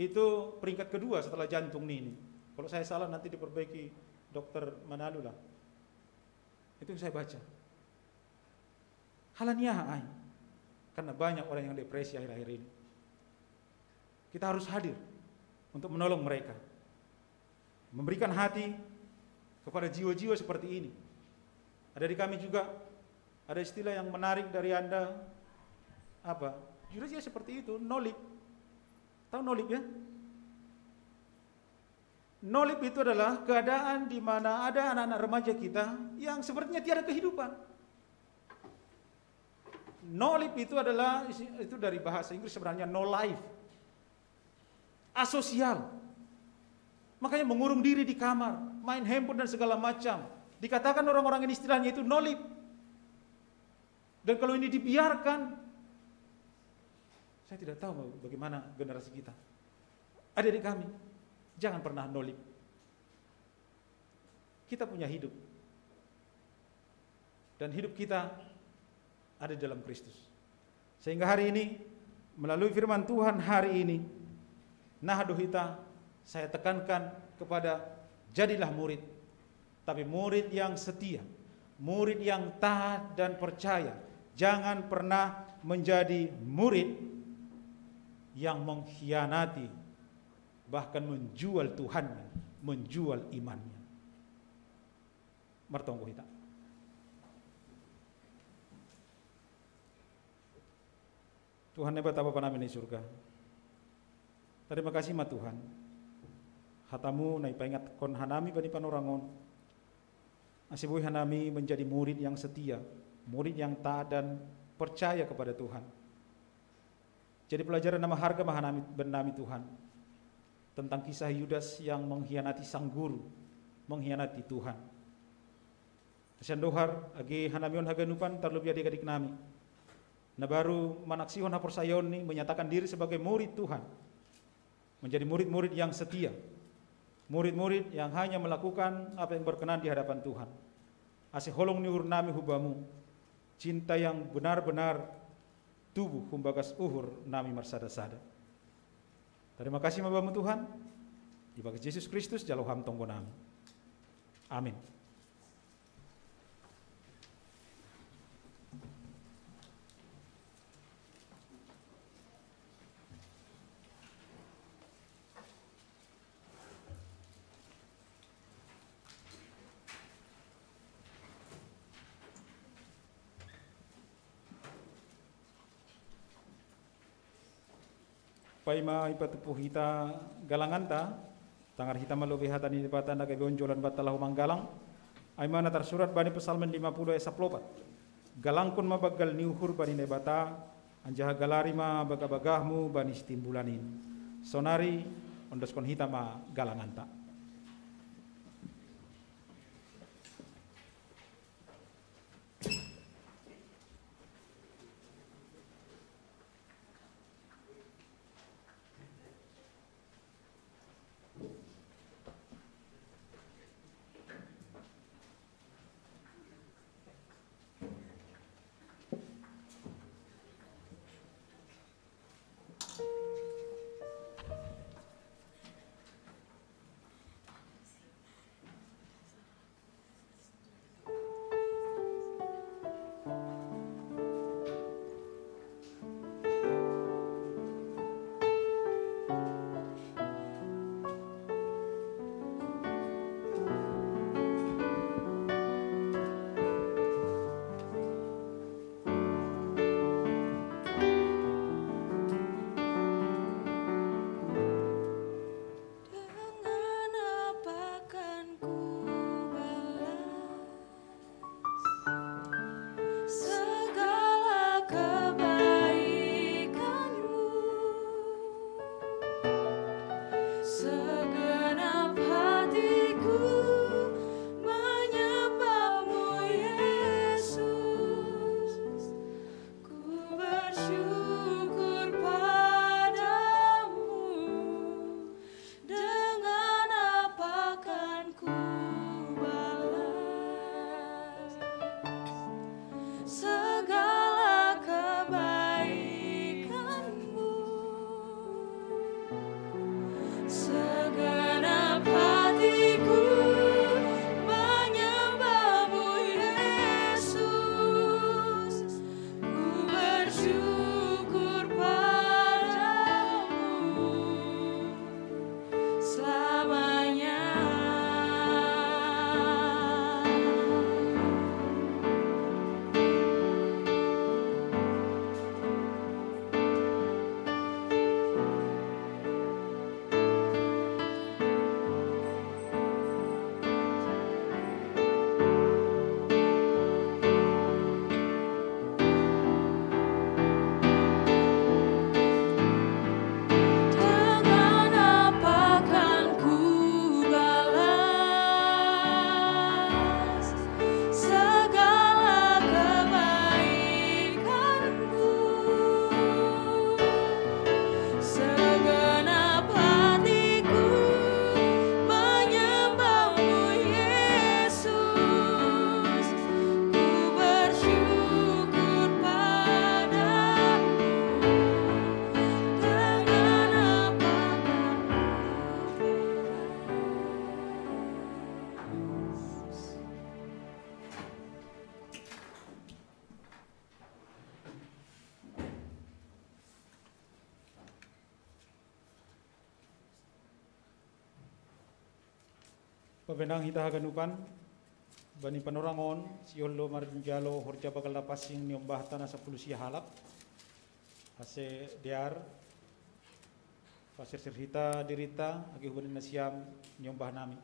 itu peringkat kedua setelah jantung ini. Kalau saya salah nanti diperbaiki dokter Manalu lah. Itu yang saya baca. Halania ai. Karena banyak orang yang depresi akhir-akhir ini. Kita harus hadir untuk menolong mereka. Memberikan hati kepada jiwa-jiwa seperti ini. Ada di kami juga ada istilah yang menarik dari Anda. Apa? Jurusnya seperti itu, nolip. Tahu nolip ya? Nolip itu adalah keadaan di mana ada anak-anak remaja kita yang sepertinya tiada kehidupan. Nolip itu adalah, itu dari bahasa Inggris sebenarnya no life. Asosial. Makanya mengurung diri di kamar, main handphone dan segala macam. Dikatakan orang-orang ini istilahnya itu nolip. Dan kalau ini dibiarkan, saya tidak tahu bagaimana generasi kita. Adik-adik kami, jangan pernah nolip. Kita punya hidup. Dan hidup kita ada di dalam Kristus. Sehingga hari ini, melalui firman Tuhan hari ini, Nahadohita, saya tekankan kepada jadilah murid. Tapi murid yang setia, murid yang taat dan percaya. Jangan pernah menjadi murid yang mengkhianati, bahkan menjual Tuhannya, menjual imannya. Martonggo hita. Tuhan hebat apa namin di surga. Terima kasih ma Tuhan. Hatamu na ipaingat kon hanami bani panorangon. Asibuhi hanami menjadi murid yang setia, murid yang taat dan percaya kepada Tuhan. Jadi pelajaran nama harga mahanami bernami Tuhan tentang kisah Yudas yang mengkhianati sang guru, mengkhianati Tuhan. Asian dohar agi hanamion haganupan terlebih adik-adik nami. Na baru manaksihon haporsayon ni menyatakan diri sebagai murid Tuhan. Menjadi murid-murid yang setia. Murid-murid yang hanya melakukan apa yang berkenan di hadapan Tuhan. Asih holong ni nami hubamu. Cinta yang benar-benar tubuh humbagas uhur nami marsada-sada. Terima kasih mabamu Tuhan. Di bagi Yesus Kristus jaloham tonggo nami. Amin. Paima ipatupuh hita galanganta tangar hita malubi hata ni dipatan na kebonjolan batalahu manggalang ay mana tersurat bani pesalmen 50 ayat 14 galangkun mabagal niuhur bani nebata anjaha galari ma bagabagahmu bani stimbulanin sonari ondoskon hita ma galanganta. Pabenang hita haganupan bani panorangon siolo marjalo horja bakal lapasing niombah tanah 10 sia halap ase diar pasir sirhita dirita agi hubanin nasiam niombah nami.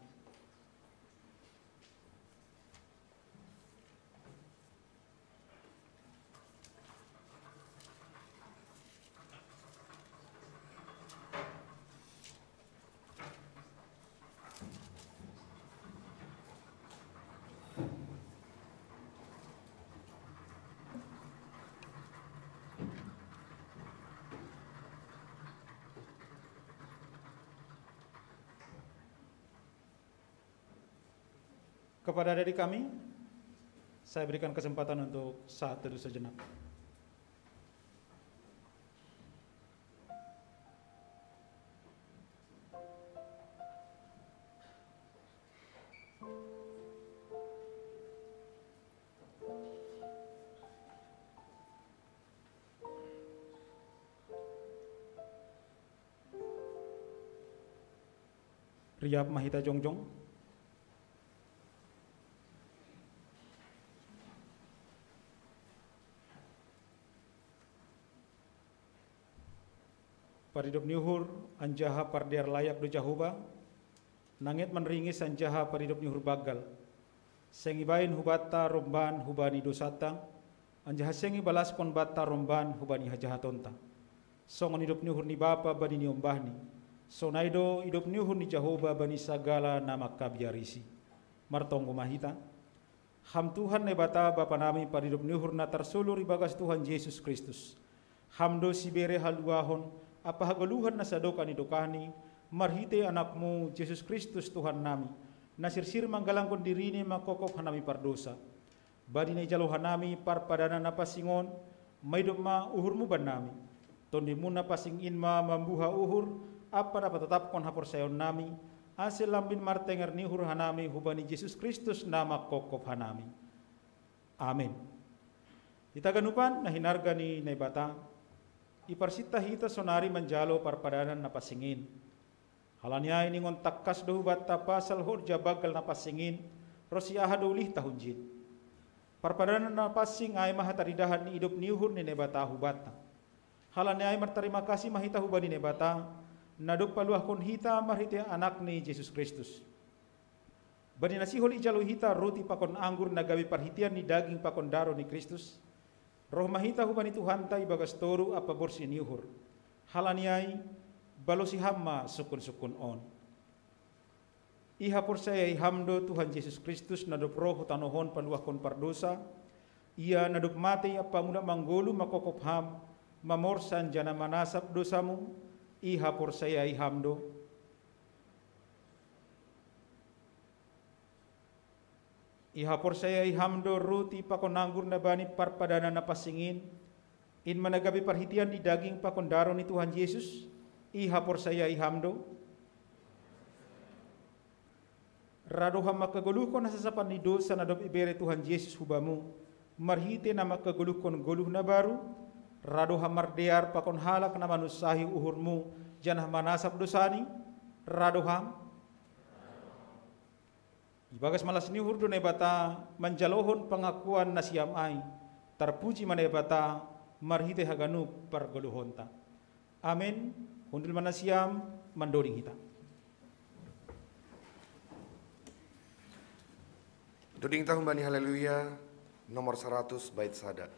Kepada adik kami, saya berikan kesempatan untuk saat teduh sejenak. Riyab Mahita Jongjong. Paridop niuhur anjaha pardiar layak do jahuba nangit menringis anjaha paridop niuhur bagal sengibain hubata romban hubani dosata anjaha sengi balas kon bata romban hubani hajahatonta songon hidup niuhur ni bapa bani ni ombahni sonaido hidup niuhur ni jahuba bani sagala nama kabiarisi martonggo mahita ham Tuhan ne bata bapa nami paridop niuhur na tarsulur ibagas Tuhan Yesus Kristus hamdo sibere haluahon apa hagaluhan na sadoka ni dokani marhite anakmu Yesus Kristus Tuhan nami nasirsir manggalangkon dirini makokop hanami pardosa badi na ijalo hanami parpadana na pasingon maidop ma uhurmu ban nami tondimu na pasingin ma mambuha uhur apa dapat tetapkon hapor sayon nami asel lambin martenger ni uhur hanami hubani Yesus Kristus nama kokop hanami amin. Itaganupan na hinarga ni naibata iparsita hita sonari manjalo parpadanan na pasingin. Halanya ini ngon takkas do bata pasal horja bagal na pasingin rosiaha do ulih tahunjin. Parpadanan na pasing ay mahataridahan ni hidup niuhur ni nebata hubata. Halanya ay martarima kasih mahita hubani nebata nadok paluah kon hita marhite anak ni Yesus Kristus. Bani nasihol ijalo hita roti pakon anggur nagawi parhitian ni daging pakon daro ni Kristus. Roh mahita hubani Tuhan tay bagas toru apa borsi niuhur. Halaniai balosi hamma sukun-sukun on. Iha porsaya hamdo Tuhan Yesus Kristus nadop roh tanohon paluakon pardosa. Ia nadop mati apa muda manggolu makokop ham mamorsan jana manasap dosamu. Iha porsaya hamdo. Ihapor saya ihamdo ruti pakon anggur na bani parpadana na pasingin in managabi parhitian di daging pakon daro ni Tuhan Yesus ihapor saya ihamdo radoha makaguluhkon nasasapan ni dosa na dop ibere Tuhan Yesus hubamu marhite na makaguluhkon guluh na baru radoha mardear pakon halak na manusahi uhurmu janah manasab dosani radoham ibagas malas ni hurdo na bata manjalohon pengakuan nasiam ay tarpuji mana bata marhite haganu pargoluhonta amin hundul manasiam mandoring hita Duding tahun bani haleluya nomor 100 bait sada.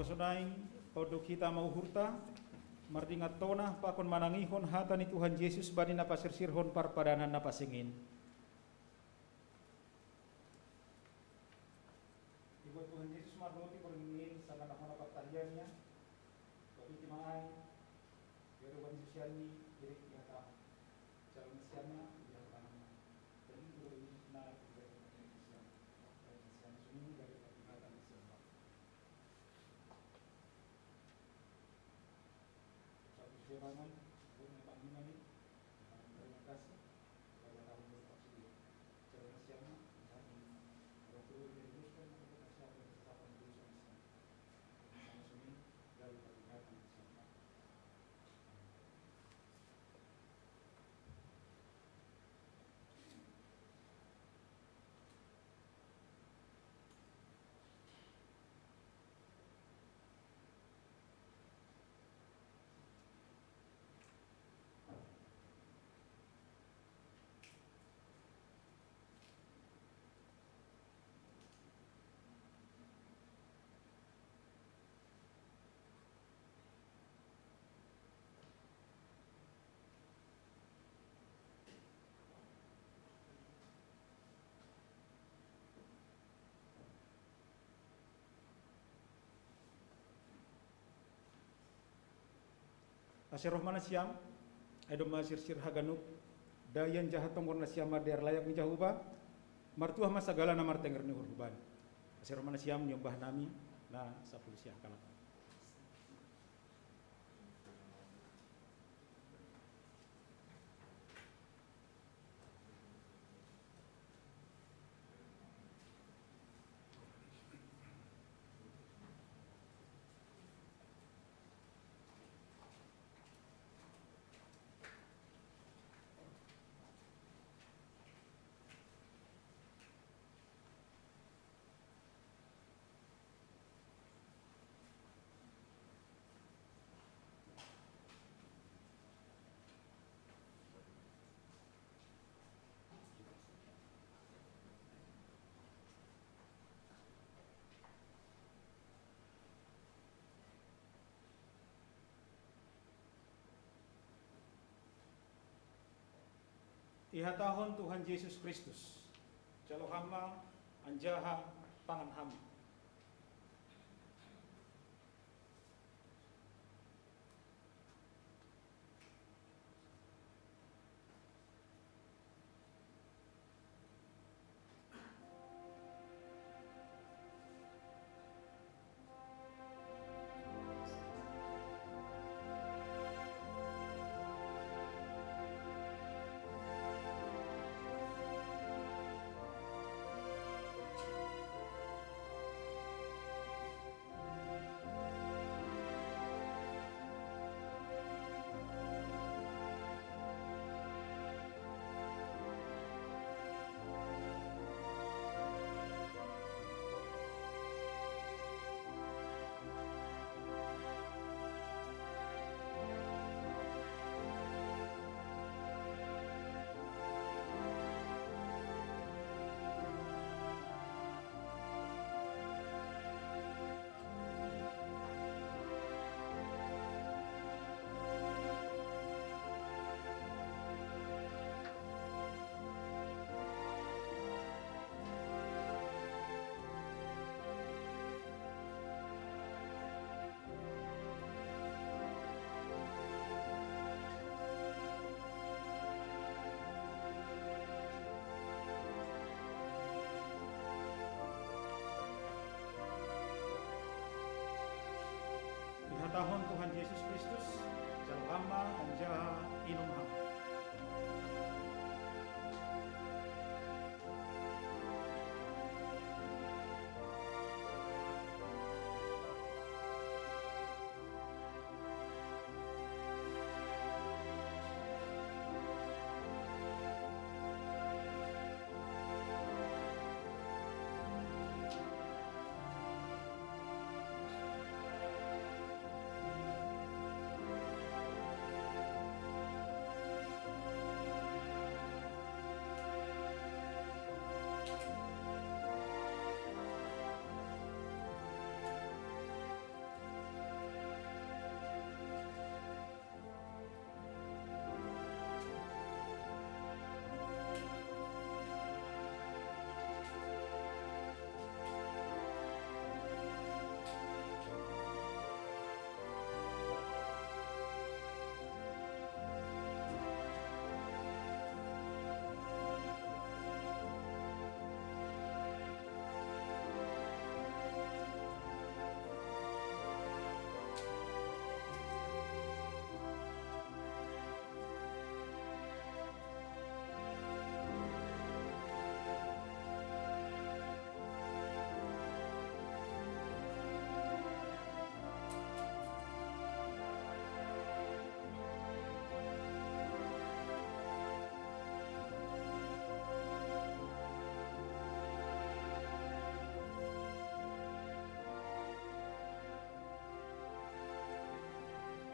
kosonai podok kita mau hurta martingat tona pakon manangihon hatani Tuhan Yesus bani napasirsirhon parpadanan napasingin. Ibu Tuhan Yesus marnoti perngin sangat nama pertaliannya bagi timaai biar wan sosialni jadi kita calon siapa yang tanam jadi itu naik dari Islam sunyi dari kata Islam. Satu serangan punya panggilan ini terima kasih pada tahun 2010 calon siapa dan orang tua dari Kristen untuk siapa kesempatan Kristen sama sunyi dari kata Islam. Asir rohmana siam, edo masir sir haganuk, dayan jahat tongkor na siam mader layak ni jahuba, martuah masagala na martenger ni hurban. Asir rohmana siam nyombah nami na sapul siang kalap. Ihatahon Tuhan Yesus Kristus, jalo hama anjaha pangan hama.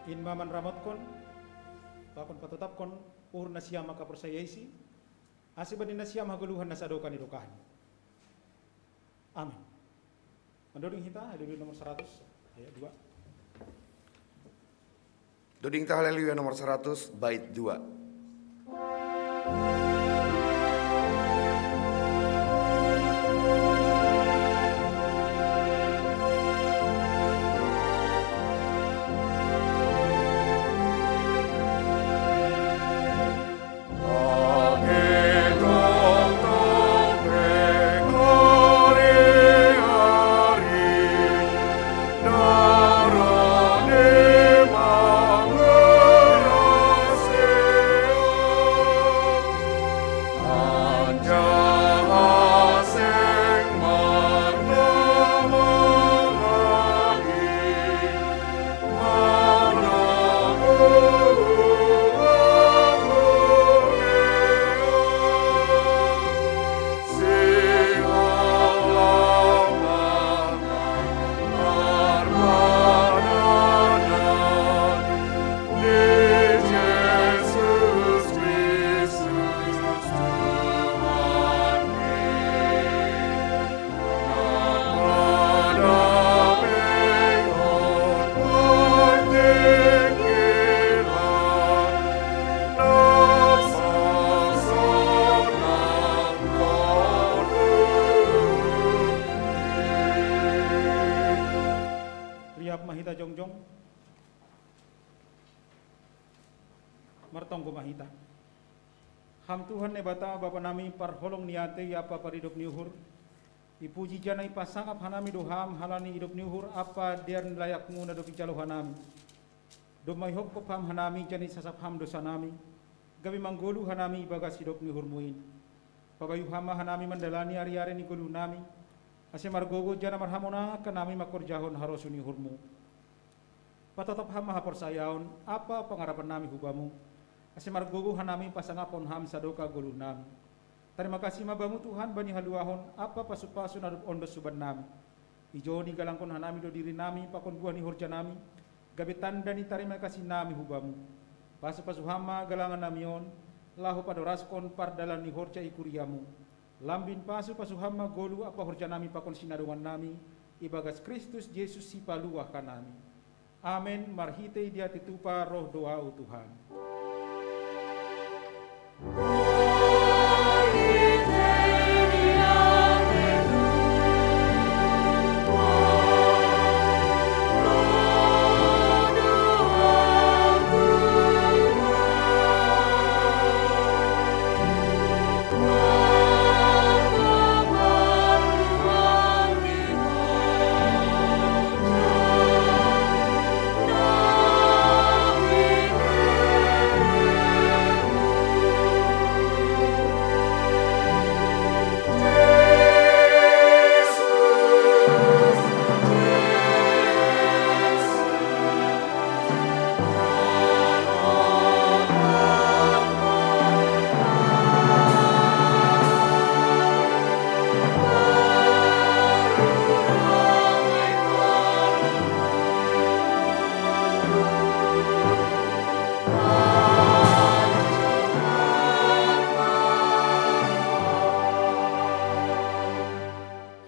in maman ramotkon pakon patatapkon uhur na siyam makapersayaisi asibadin na siyam haguluhan na sadokan idokahan. Amin. Mendoding kita haleluya nomor 100 ayat 2. Doding ta haleluya nomor 100 bait 2. Martong kumahita. Ham Tuhan ne bata bapa nami parholong niate apa paridop niuhur. Ipuji janai pasangap hanami doham halani hidup niuhur apa dian layakmu na dopi jalo hanami. Domai hok kopam hanami jani sasap ham dosa nami. Gabi manggolu hanami bagas hidup niuhur muin. Pagayu hama hanami mandalani ari-ari ni golu nami. Ase margogo jana marhamona kanami makor jahon harosu niuhurmu. Patatap hama hapersayaon apa pengarapan nami hubamu. Ase margogo hanami pasangapon ham sadoka golu nami. Terima kasih mabamu Tuhan bani haluahon apa pasu-pasu nadup ondos suban nami. Ijo ni galangkon hanami do diri nami pakon buah ni horja nami. Gabe tanda ni terima kasih nami hubamu. Pasu-pasu hama galangan namion lahu padoraskon pardalan ni horja ikuriamu. Lambin pasu-pasu hama golu apa horja nami pakon sinadungan nami. Ibagas Kristus Yesus si paluah kanami. Amin. Marhite dia titupa roh doa Tuhan.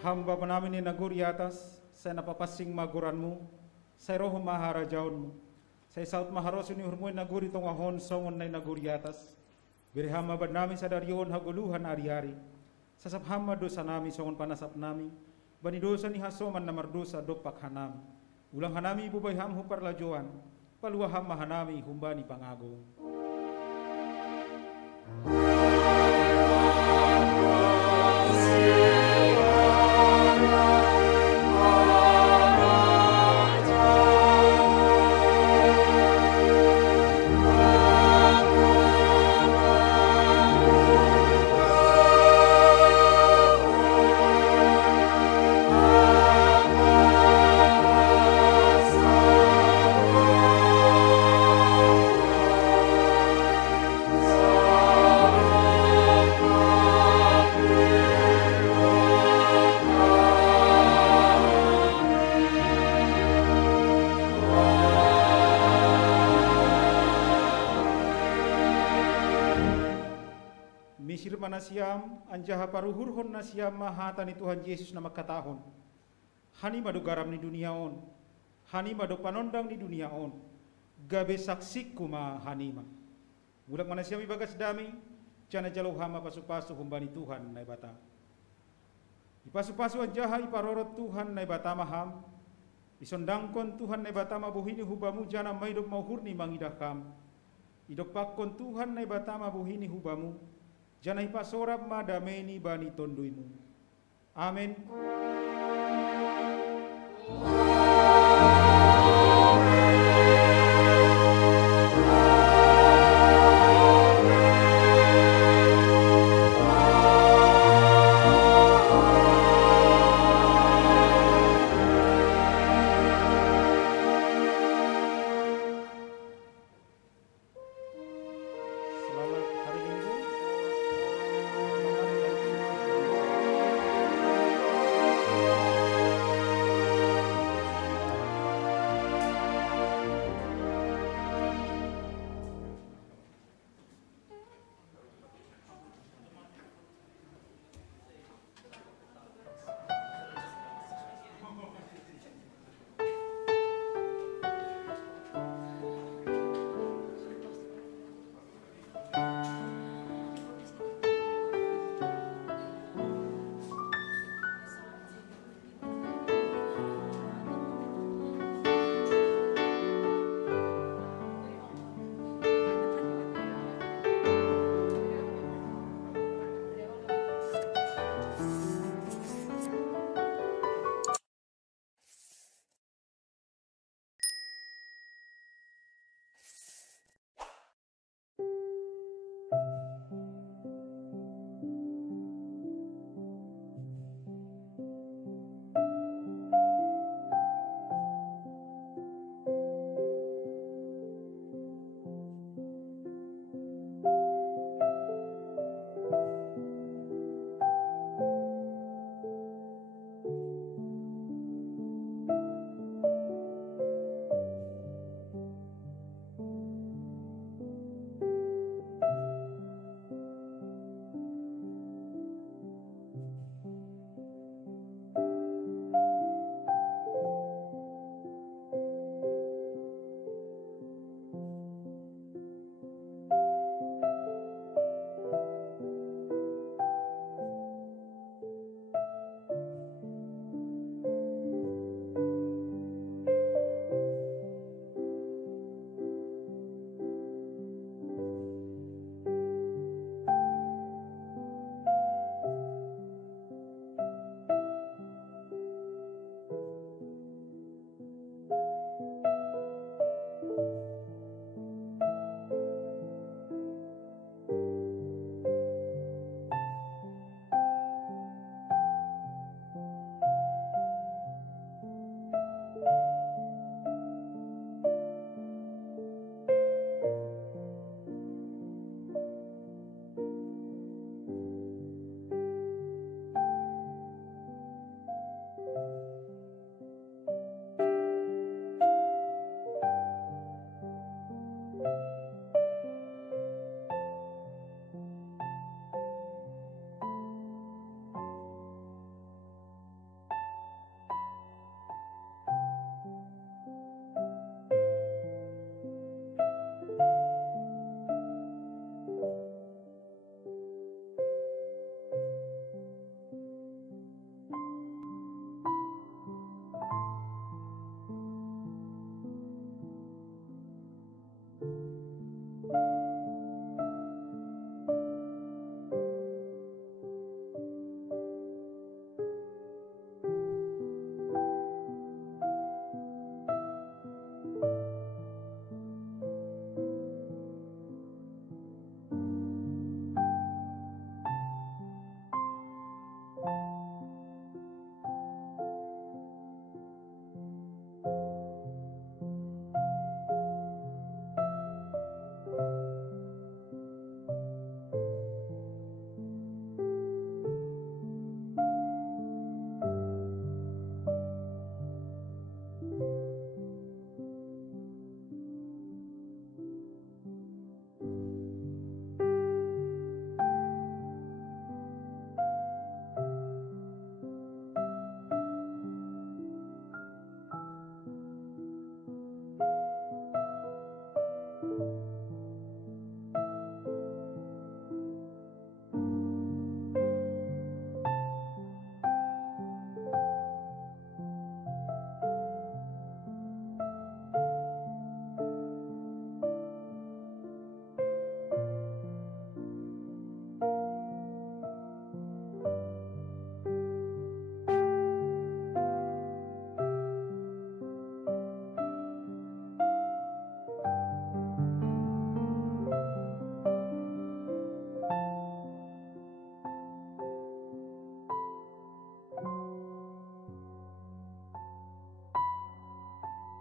Hamba namin ni naguri atas, saya napapasing maguranmu, saya roh maharajaunmu, saya saut maharosu ni hurmoy naguri tongahon songon na naguri atas, beri hamba namin sa darion haguluhan ari-ari, sasap hamba dosa nami songon panasap nami, bani dosa ni hasoman na mardosa dopak hanami, ulang hanami bubay ham hupar lajoan, paluah hamba hanami humbani pangago. Amin. manasiam anjaha paruhurhon nasiam mahatani Tuhan Yesus nama katahon. Hani mado garam ni dunia on. Hani mado panondang ni dunia on. Gabe saksiku ma hanima. Budak manasiam ibagas dami. Cana jalo hama pasu-pasu humbani Tuhan nai bata. Ipasu-pasu anjaha iparorot Tuhan nai bata maham. Isondangkon Tuhan nai bata mabuhini hubamu jana maidop mauhurni mangidakam. Idok pakon Tuhan nai bata mabuhini hubamu. Jana ipasorab madameni bani tonduimu. Amin.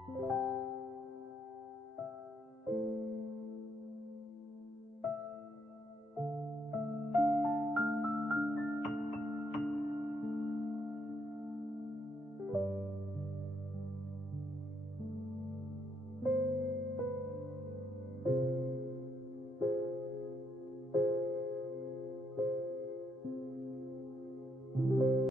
Amin.